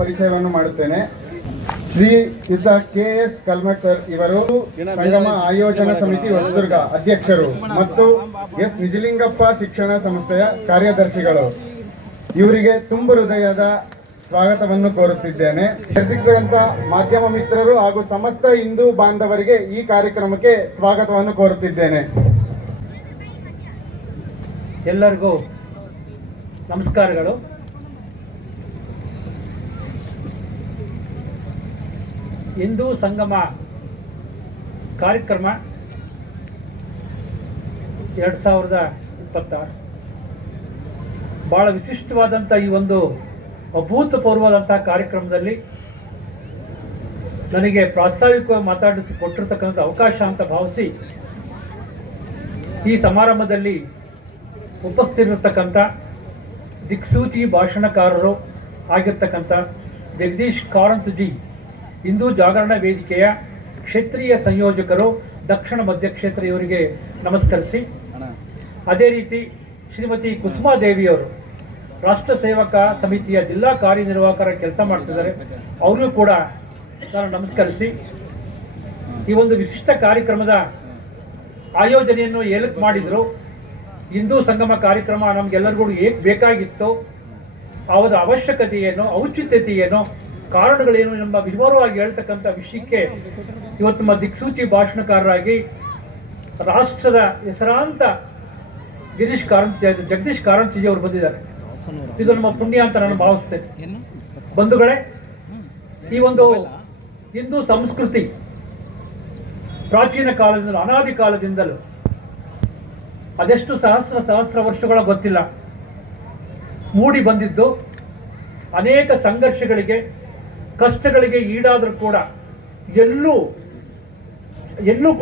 ಪರಿಚಯವನ್ನು ಮಾಡುತ್ತೇನೆ. ಶ್ರೀಯುತ KS ಕಲ್ಮಠ್ ಸರ್ ಇವರು ಸಂಗಮ ಆಯೋಜನಾ ಸಮಿತಿ ಹೊಸದುರ್ಗ ಅಧ್ಯಕ್ಷರು ಮತ್ತು S ನಿಜಲಿಂಗಪ್ಪ ಶಿಕ್ಷಣ ಸಂಸ್ಥೆಯ ಕಾರ್ಯದರ್ಶಿಗಳು. ಇವರಿಗೆ ತುಂಬು ಹೃದಯದ ಸ್ವಾಗತವನ್ನು ಕೋರುತ್ತಿದ್ದೇನೆ. ನಿರ್ದಿಗ್ಗಂತ ಮಾಧ್ಯಮ ಮಿತ್ರರು ಹಾಗೂ ಸಮಸ್ತ ಹಿಂದೂ ಬಾಂಧವರಿಗೆ ಈ ಕಾರ್ಯಕ್ರಮಕ್ಕೆ ಸ್ವಾಗತವನ್ನು ಕೋರುತ್ತಿದ್ದೇನೆ. ಎಲ್ಲರಿಗೂ ನಮಸ್ಕಾರಗಳು. ಹಿಂದೂ ಸಂಗಮ ಕಾರ್ಯಕ್ರಮ 2026 ಭಾಳ ವಿಶಿಷ್ಟವಾದಂಥ ಈ ಒಂದು ಅಭೂತಪೂರ್ವವಾದಂಥ ಕಾರ್ಯಕ್ರಮದಲ್ಲಿ ನನಗೆ ಪ್ರಾಸ್ತಾವಿಕವಾಗಿ ಮಾತಾಡಿಸಿ ಕೊಟ್ಟಿರ್ತಕ್ಕಂಥ ಅವಕಾಶ ಅಂತ ಭಾವಿಸಿ ಈ ಸಮಾರಂಭದಲ್ಲಿ ಉಪಸ್ಥಿತಿರತಕ್ಕಂಥ ದಿಕ್ಸೂಚಿ ಭಾಷಣಕಾರರು ಆಗಿರ್ತಕ್ಕಂಥ ಜಗದೀಶ್ ಕಾರಂತಜಿ ಹಿಂದೂ ಜಾಗರಣ ವೇದಿಕೆಯ ಕ್ಷೇತ್ರೀಯ ಸಂಯೋಜಕರು ದಕ್ಷಿಣ ಮಧ್ಯ ಕ್ಷೇತ್ರ ಇವರಿಗೆ ನಮಸ್ಕರಿಸಿ, ಅದೇ ರೀತಿ ಶ್ರೀಮತಿ ಕುಸುಮಾದೇವಿಯವರು ರಾಷ್ಟ್ರ ಸೇವಕ ಸಮಿತಿಯ ಜಿಲ್ಲಾ ಕಾರ್ಯನಿರ್ವಾಹಕರ ಕೆಲಸ ಮಾಡ್ತಿದ್ದಾರೆ, ಅವರು ಕೂಡ ನಾನು ನಮಸ್ಕರಿಸಿ ಈ ಒಂದು ವಿಶಿಷ್ಟ ಕಾರ್ಯಕ್ರಮದ ಆಯೋಜನೆಯನ್ನು ಏಲಕ್ಕೆ ಮಾಡಿದರು. ಹಿಂದೂ ಸಂಗಮ ಕಾರ್ಯಕ್ರಮ ನಮಗೆಲ್ಲರಿಗೂ ಏಕೆ ಬೇಕಾಗಿತ್ತು, ಅವರ ಅವಶ್ಯಕತೆ ಏನು, ಔಚಿತ್ಯತೆ ಏನು, ಕಾರಣಗಳೇನು ಎಂಬ ವಿವರವಾಗಿ ಹೇಳ್ತಕ್ಕಂಥ ವಿಷಯಕ್ಕೆ ಇವತ್ತು ನಮ್ಮ ದಿಕ್ಸೂಚಿ ಭಾಷಣಕಾರರಾಗಿ ರಾಷ್ಟ್ರದ ಹೆಸರಾಂತ ಜಗದೀಶ್ ಕಾರಂತಜಿ ಅವರು ಬಂದಿದ್ದಾರೆ. ಇದು ನಮ್ಮ ಪುಣ್ಯ ಅಂತ ನಾನು ಭಾವಿಸ್ತೇನೆ. ಬಂಧುಗಳೇ, ಈ ಒಂದು ಹಿಂದೂ ಸಂಸ್ಕೃತಿ ಪ್ರಾಚೀನ ಕಾಲದಿಂದ, ಅನಾದಿ ಕಾಲದಿಂದಲೂ ಅದೆಷ್ಟು ಸಹಸ್ರ ವರ್ಷಗಳ ಗೊತ್ತಿಲ್ಲ ಮೂಡಿ ಬಂದಿದ್ದು, ಅನೇಕ ಸಂಘರ್ಷಗಳಿಗೆ ಕಷ್ಟಗಳಿಗೆ ಈಡಾದರೂ ಕೂಡ ಎಲ್ಲೂ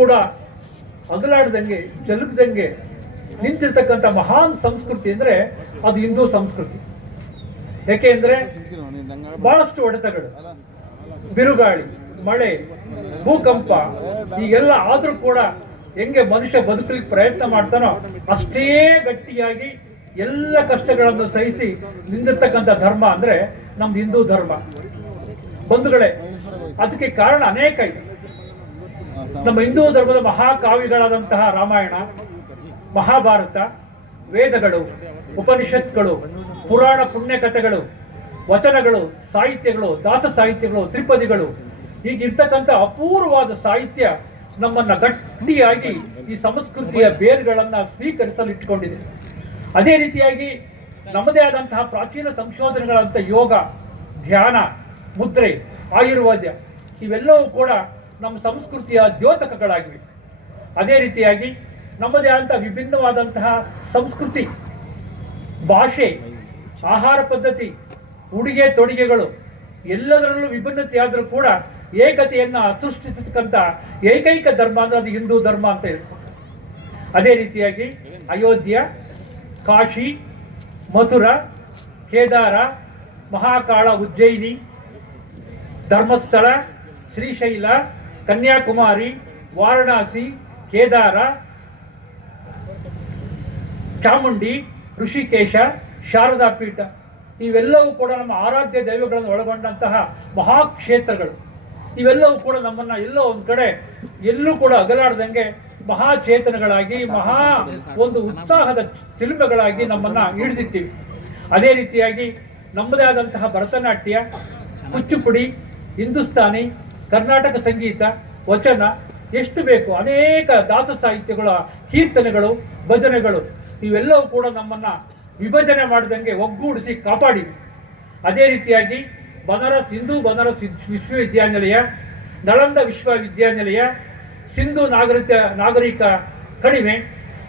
ಕೂಡ ಅಗಲಾಡ್ದಂಗೆ ಜಲುಕದಂಗೆ ನಿಂತಿರ್ತಕ್ಕಂಥ ಮಹಾನ್ ಸಂಸ್ಕೃತಿ ಅಂದರೆ ಅದು ಹಿಂದೂ ಸಂಸ್ಕೃತಿ. ಯಾಕೆ ಅಂದರೆ ಬಹಳಷ್ಟು ಹೊಡೆತಗಳು, ಬಿರುಗಾಳಿ, ಮಳೆ, ಭೂಕಂಪ ಈಗೆಲ್ಲ ಆದರೂ ಕೂಡ ಹೆಂಗೆ ಮನುಷ್ಯ ಬದುಕಲಿಕ್ಕೆ ಪ್ರಯತ್ನ ಮಾಡ್ತಾನೋ ಅಷ್ಟೇ ಗಟ್ಟಿಯಾಗಿ ಎಲ್ಲ ಕಷ್ಟಗಳನ್ನು ಸಹಿಸಿ ನಿಂದಿರ್ತಕ್ಕಂಥ ಧರ್ಮ ಅಂದರೆ ನಮ್ದು ಹಿಂದೂ ಧರ್ಮ. ಬಂಧುಗಳೇ, ಅದಕ್ಕೆ ಕಾರಣ ಅನೇಕ ಇದೆ. ನಮ್ಮ ಹಿಂದೂ ಧರ್ಮದ ಮಹಾಕಾವ್ಯಗಳಾದಂತಹ ರಾಮಾಯಣ, ಮಹಾಭಾರತ, ವೇದಗಳು, ಉಪನಿಷತ್ಗಳು, ಪುರಾಣ ಪುಣ್ಯಕಥೆಗಳು, ವಚನಗಳು, ಸಾಹಿತ್ಯಗಳು, ದಾಸ ಸಾಹಿತ್ಯಗಳು, ತ್ರಿಪದಿಗಳು, ಹೀಗಿರ್ತಕ್ಕಂಥ ಅಪೂರ್ವವಾದ ಸಾಹಿತ್ಯ ನಮ್ಮನ್ನು ಗಟ್ಟಿಯಾಗಿ ಈ ಸಂಸ್ಕೃತಿಯ ಬೇರುಗಳನ್ನು ಸ್ವೀಕರಿಸಲು ಇಟ್ಟುಕೊಂಡಿದೆ. ಅದೇ ರೀತಿಯಾಗಿ ನಮ್ಮದೇ ಆದಂತಹ ಪ್ರಾಚೀನ ಸಂಶೋಧನೆಗಳಂಥ ಯೋಗ, ಧ್ಯಾನ, ಮುದ್ರೆ, ಆಯುರ್ವೇದ ಇವೆಲ್ಲವೂ ಕೂಡ ನಮ್ಮ ಸಂಸ್ಕೃತಿಯ ದ್ಯೋತಕಗಳಾಗಿವೆ. ಅದೇ ರೀತಿಯಾಗಿ ನಮ್ಮದೇ ಆದಂಥ ವಿಭಿನ್ನವಾದಂತಹ ಸಂಸ್ಕೃತಿ, ಭಾಷೆ, ಆಹಾರ ಪದ್ಧತಿ, ಉಡುಗೆ ತೊಡುಗೆಗಳು ಎಲ್ಲದರಲ್ಲೂ ವಿಭಿನ್ನತೆಯಾದರೂ ಕೂಡ ಏಕತೆಯನ್ನು ಸೃಷ್ಟಿಸತಕ್ಕಂಥ ಏಕೈಕ ಧರ್ಮ ಅಂದರೆ ಅದು ಹಿಂದೂ ಧರ್ಮ ಅಂತ ಹೇಳ್ತಾರೆ. ಅದೇ ರೀತಿಯಾಗಿ ಅಯೋಧ್ಯ, ಕಾಶಿ, ಮಥುರಾ, ಕೇದಾರ, ಮಹಾಕಾಳ, ಉಜ್ಜಯಿನಿ, ಧರ್ಮಸ್ಥಳ, ಶ್ರೀಶೈಲ, ಕನ್ಯಾಕುಮಾರಿ, ವಾರಣಾಸಿ, ಕೇದಾರ, ಚಾಮುಂಡಿ, ಋಷಿಕೇಶ, ಶಾರದಾ ಪೀಠ ಇವೆಲ್ಲವೂ ಕೂಡ ನಮ್ಮ ಆರಾಧ್ಯ ದೈವಗಳನ್ನು ಒಳಗೊಂಡಂತಹ ಮಹಾಕ್ಷೇತ್ರಗಳು. ಇವೆಲ್ಲವೂ ಕೂಡ ನಮ್ಮನ್ನು ಎಲ್ಲೋ ಒಂದು ಕಡೆ ಎಲ್ಲೂ ಕೂಡ ಅಗಲಾಡ್ದಂಗೆ ಮಹಾಚೇತನಗಳಾಗಿ, ಒಂದು ಉತ್ಸಾಹದ ಚಿಲುಮೆಗಳಾಗಿ ನಮ್ಮನ್ನು ಹಿಡಿದಿಟ್ಟಿವಿ. ಅದೇ ರೀತಿಯಾಗಿ ನಮ್ಮದೇ ಆದಂತಹ ಭರತನಾಟ್ಯ, ಕುಚ್ಚುಪುಡಿ, ಹಿಂದೂಸ್ತಾನಿ, ಕರ್ನಾಟಕ ಸಂಗೀತ, ವಚನ ಎಷ್ಟು ಬೇಕು ಅನೇಕ ದಾಸ ಸಾಹಿತ್ಯಗಳ, ಕೀರ್ತನೆಗಳು, ಭಜನೆಗಳು ಇವೆಲ್ಲವೂ ಕೂಡ ನಮ್ಮನ್ನು ವಿಭಜನೆ ಮಾಡಿದಂಗೆ ಒಗ್ಗೂಡಿಸಿ ಕಾಪಾಡಿವಿ. ಅದೇ ರೀತಿಯಾಗಿ ಹಿಂದೂ ಬನಾರಸ್ ವಿಶ್ವವಿದ್ಯಾನಿಲಯ, ನಳಂದ ವಿಶ್ವವಿದ್ಯಾನಿಲಯ, ಸಿಂಧು ನಾಗರಿಕ ಕಣಿವೆ,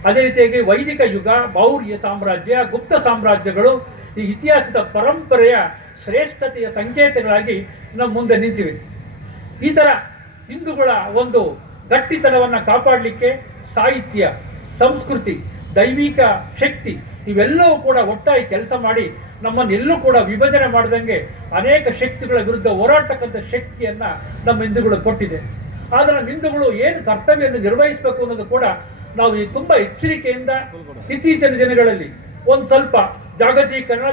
ಅದೇ ರೀತಿಯಾಗಿ ವೈದಿಕ ಯುಗ, ಮೌರ್ಯ ಸಾಮ್ರಾಜ್ಯ, ಗುಪ್ತ ಸಾಮ್ರಾಜ್ಯಗಳು ಈ ಇತಿಹಾಸದ ಪರಂಪರೆಯ ಶ್ರೇಷ್ಠತೆಯ ಸಂಕೇತಗಳಾಗಿ ನಮ್ಮ ಮುಂದೆ ನಿಂತಿವೆ. ಈ ಥರ ಹಿಂದೂಗಳ ಒಂದು ಗಟ್ಟಿತನವನ್ನು ಕಾಪಾಡಲಿಕ್ಕೆ ಸಾಹಿತ್ಯ, ಸಂಸ್ಕೃತಿ, ದೈವಿಕ ಶಕ್ತಿ ಇವೆಲ್ಲವೂ ಕೂಡ ಒಟ್ಟಾಗಿ ಕೆಲಸ ಮಾಡಿ ನಮ್ಮನ್ನೆಲ್ಲೂ ಕೂಡ ವಿಭಜನೆ ಮಾಡದಂಗೆ ಅನೇಕ ಶಕ್ತಿಗಳ ವಿರುದ್ಧ ಹೋರಾಟಕ್ಕಂಥ ಶಕ್ತಿಯನ್ನು ನಮ್ಮ ಹಿಂದೂಗಳು ಕೊಟ್ಟಿದೆ. ಆದರೆ ನಮ್ಮ ಹಿಂದೂಗಳು ಏನು ಕರ್ತವ್ಯವನ್ನು ನಿರ್ವಹಿಸಬೇಕು ಅನ್ನೋದು ಕೂಡ ನಾವು ತುಂಬ ಎಚ್ಚರಿಕೆಯಿಂದ ಇತ್ತೀಚಿನ ದಿನಗಳಲ್ಲಿ ಒಂದು ಸ್ವಲ್ಪ ಜಾಗತೀಕರಣ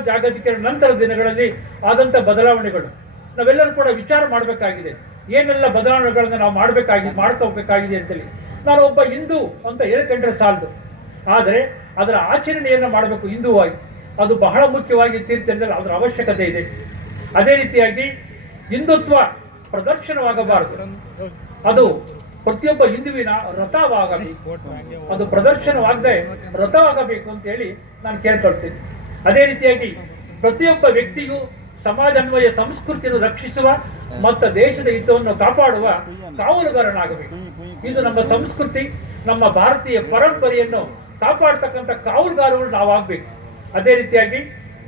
ನಂತರ ದಿನಗಳಲ್ಲಿ ಆದಂಥ ಬದಲಾವಣೆಗಳು ನಾವೆಲ್ಲರೂ ಕೂಡ ವಿಚಾರ ಮಾಡಬೇಕಾಗಿದೆ, ಏನೆಲ್ಲ ಬದಲಾವಣೆಗಳನ್ನು ನಾವು ಮಾಡ್ಕೋಬೇಕಾಗಿದೆ ಅಂತೇಳಿ. ನಾನು ಒಬ್ಬ ಹಿಂದೂ ಅಂತ ಹೇಳ್ಕೊಂಡ್ರೆ ಸಾಲದು, ಆದರೆ ಅದರ ಆಚರಣೆಯನ್ನು ಮಾಡಬೇಕು ಹಿಂದೂವಾಗಿ. ಅದು ಬಹಳ ಮುಖ್ಯವಾಗಿ ತೀರ್ಥದಲ್ಲಿ ಅದರ ಅವಶ್ಯಕತೆ ಇದೆ. ಅದೇ ರೀತಿಯಾಗಿ ಹಿಂದುತ್ವ ಪ್ರದರ್ಶನವಾಗಬಾರದು, ಅದು ಪ್ರತಿಯೊಬ್ಬ ಹಿಂದುವಿನ ರಥವಾಗಬೇಕು. ಅದು ಪ್ರದರ್ಶನವಾಗದೆ ರಥವಾಗಬೇಕು ಅಂತ ಹೇಳಿ ನಾನು ಕೇಳ್ಕೊಳ್ತೀನಿ. ಅದೇ ರೀತಿಯಾಗಿ ಪ್ರತಿಯೊಬ್ಬ ವ್ಯಕ್ತಿಯು ಸಮಾಜನ್ವಯ ಸಂಸ್ಕೃತಿಯನ್ನು ರಕ್ಷಿಸುವ ಮತ್ತು ದೇಶದ ಹಿತವನ್ನು ಕಾಪಾಡುವ ಕಾವಲುಗಾರನಾಗಬೇಕು. ಇದು ನಮ್ಮ ಸಂಸ್ಕೃತಿ, ನಮ್ಮ ಭಾರತೀಯ ಪರಂಪರೆಯನ್ನು ಕಾಪಾಡ್ತಕ್ಕಂಥ ಕಾವಲುಗಾರಗಳು ನಾವಾಗಬೇಕು. ಅದೇ ರೀತಿಯಾಗಿ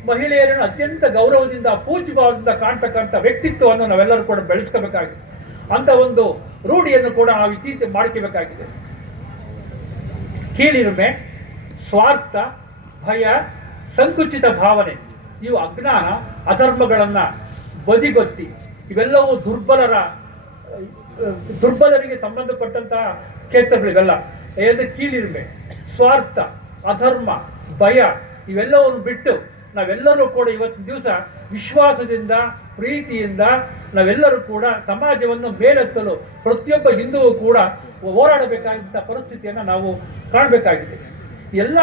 ಮಹಿಳೆಯರನ್ನು ಅತ್ಯಂತ ಗೌರವದಿಂದ ಪೂಜ್ಯಭಾವದಿಂದ ಕಾಣ್ತಕ್ಕಂಥ ವ್ಯಕ್ತಿತ್ವವನ್ನು ನಾವೆಲ್ಲರೂ ಕೂಡ ಬೆಳೆಸ್ಕೋಬೇಕಾಗಿದೆ. ಅಂತ ಒಂದು ರೂಢಿಯನ್ನು ಕೂಡ ನಾವು ಇತ್ತೀಚೆಗೆ ಮಾಡ್ಕೋಬೇಕಾಗಿದೆ. ಕೀಳಿರಿಮೆ, ಸ್ವಾರ್ಥ, ಭಯ, ಸಂಕುಚಿತ ಭಾವನೆ, ಇವು ಅಜ್ಞಾನ, ಅಧರ್ಮಗಳನ್ನು ಬದಿಗೊತ್ತಿ ಇವೆಲ್ಲವೂ ದುರ್ಬಲರಿಗೆ ಸಂಬಂಧಪಟ್ಟಂತಹ ಕ್ಷೇತ್ರಗಳಿವೆಲ್ಲ. ಕೀಳಿರಿಮೆ, ಸ್ವಾರ್ಥ, ಅಧರ್ಮ, ಭಯ ಇವೆಲ್ಲವನ್ನು ಬಿಟ್ಟು ನಾವೆಲ್ಲರೂ ಕೂಡ ಇವತ್ತಿನ ದಿವಸ ವಿಶ್ವಾಸದಿಂದ, ಪ್ರೀತಿಯಿಂದ ನಾವೆಲ್ಲರೂ ಕೂಡ ಸಮಾಜವನ್ನು ಮೇಲೆತ್ತಲು ಪ್ರತಿಯೊಬ್ಬ ಹಿಂದೂವು ಕೂಡ ಹೋರಾಡಬೇಕಾದಂಥ ಪರಿಸ್ಥಿತಿಯನ್ನು ನಾವು ಕಾಣಬೇಕಾಗಿದೆ. ಎಲ್ಲ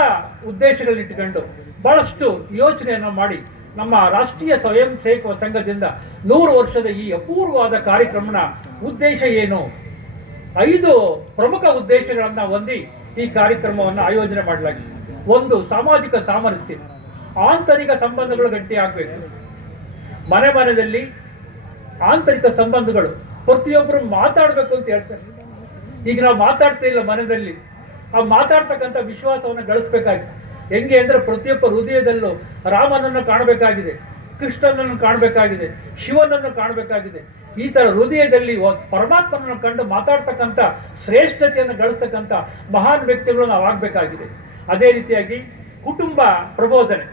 ಉದ್ದೇಶಗಳನ್ನಿಟ್ಟುಕೊಂಡು ಬಹಳಷ್ಟು ಯೋಚನೆಯನ್ನು ಮಾಡಿ ನಮ್ಮ ರಾಷ್ಟ್ರೀಯ ಸ್ವಯಂ ಸೇವಕ ಸಂಘದಿಂದ 100 ವರ್ಷದ ಈ ಅಪೂರ್ವವಾದ ಕಾರ್ಯಕ್ರಮನ ಉದ್ದೇಶ ಏನು, 5 ಪ್ರಮುಖ ಉದ್ದೇಶಗಳನ್ನು ಹೊಂದಿ ಈ ಕಾರ್ಯಕ್ರಮವನ್ನು ಆಯೋಜನೆ ಮಾಡಲಾಗಿದೆ. 1, ಸಾಮಾಜಿಕ ಸಾಮರಸ್ಯ, ಆಂತರಿಕ ಸಂಬಂಧಗಳು ಗಟ್ಟಿಯಾಗಬೇಕು. ಮನೆಯಲ್ಲಿ ಆಂತರಿಕ ಸಂಬಂಧಗಳು ಪ್ರತಿಯೊಬ್ಬರು ಮಾತಾಡಬೇಕು ಅಂತ ಹೇಳ್ತಾರೆ. ಈಗ ನಾವು ಮಾತಾಡ್ತಾ ಇಲ್ಲ ಮನೆಯಲ್ಲಿ, ಆ ಮಾತಾಡ್ತಕ್ಕಂಥ ವಿಶ್ವಾಸವನ್ನು ಗಳಿಸ್ಬೇಕಾಗಿದೆ. ಹೆಂಗೆ ಅಂದರೆ ಪ್ರತಿಯೊಬ್ಬ ಹೃದಯದಲ್ಲೂ ರಾಮನನ್ನು ಕಾಣಬೇಕಾಗಿದೆ, ಕೃಷ್ಣನನ್ನು ಕಾಣಬೇಕಾಗಿದೆ, ಶಿವನನ್ನು ಕಾಣಬೇಕಾಗಿದೆ. ಈ ಥರ ಹೃದಯದಲ್ಲಿ ಪರಮಾತ್ಮನನ್ನು ಕಂಡು ಮಾತಾಡ್ತಕ್ಕಂಥ ಶ್ರೇಷ್ಠತೆಯನ್ನು ಗಳಿಸ್ತಕ್ಕಂಥ ಮಹಾನ್ ವ್ಯಕ್ತಿಗಳು ನಾವು ಆಗಬೇಕಾಗಿದೆ. ಅದೇ ರೀತಿಯಾಗಿ ಕುಟುಂಬ ಪ್ರಬೋಧನೆ,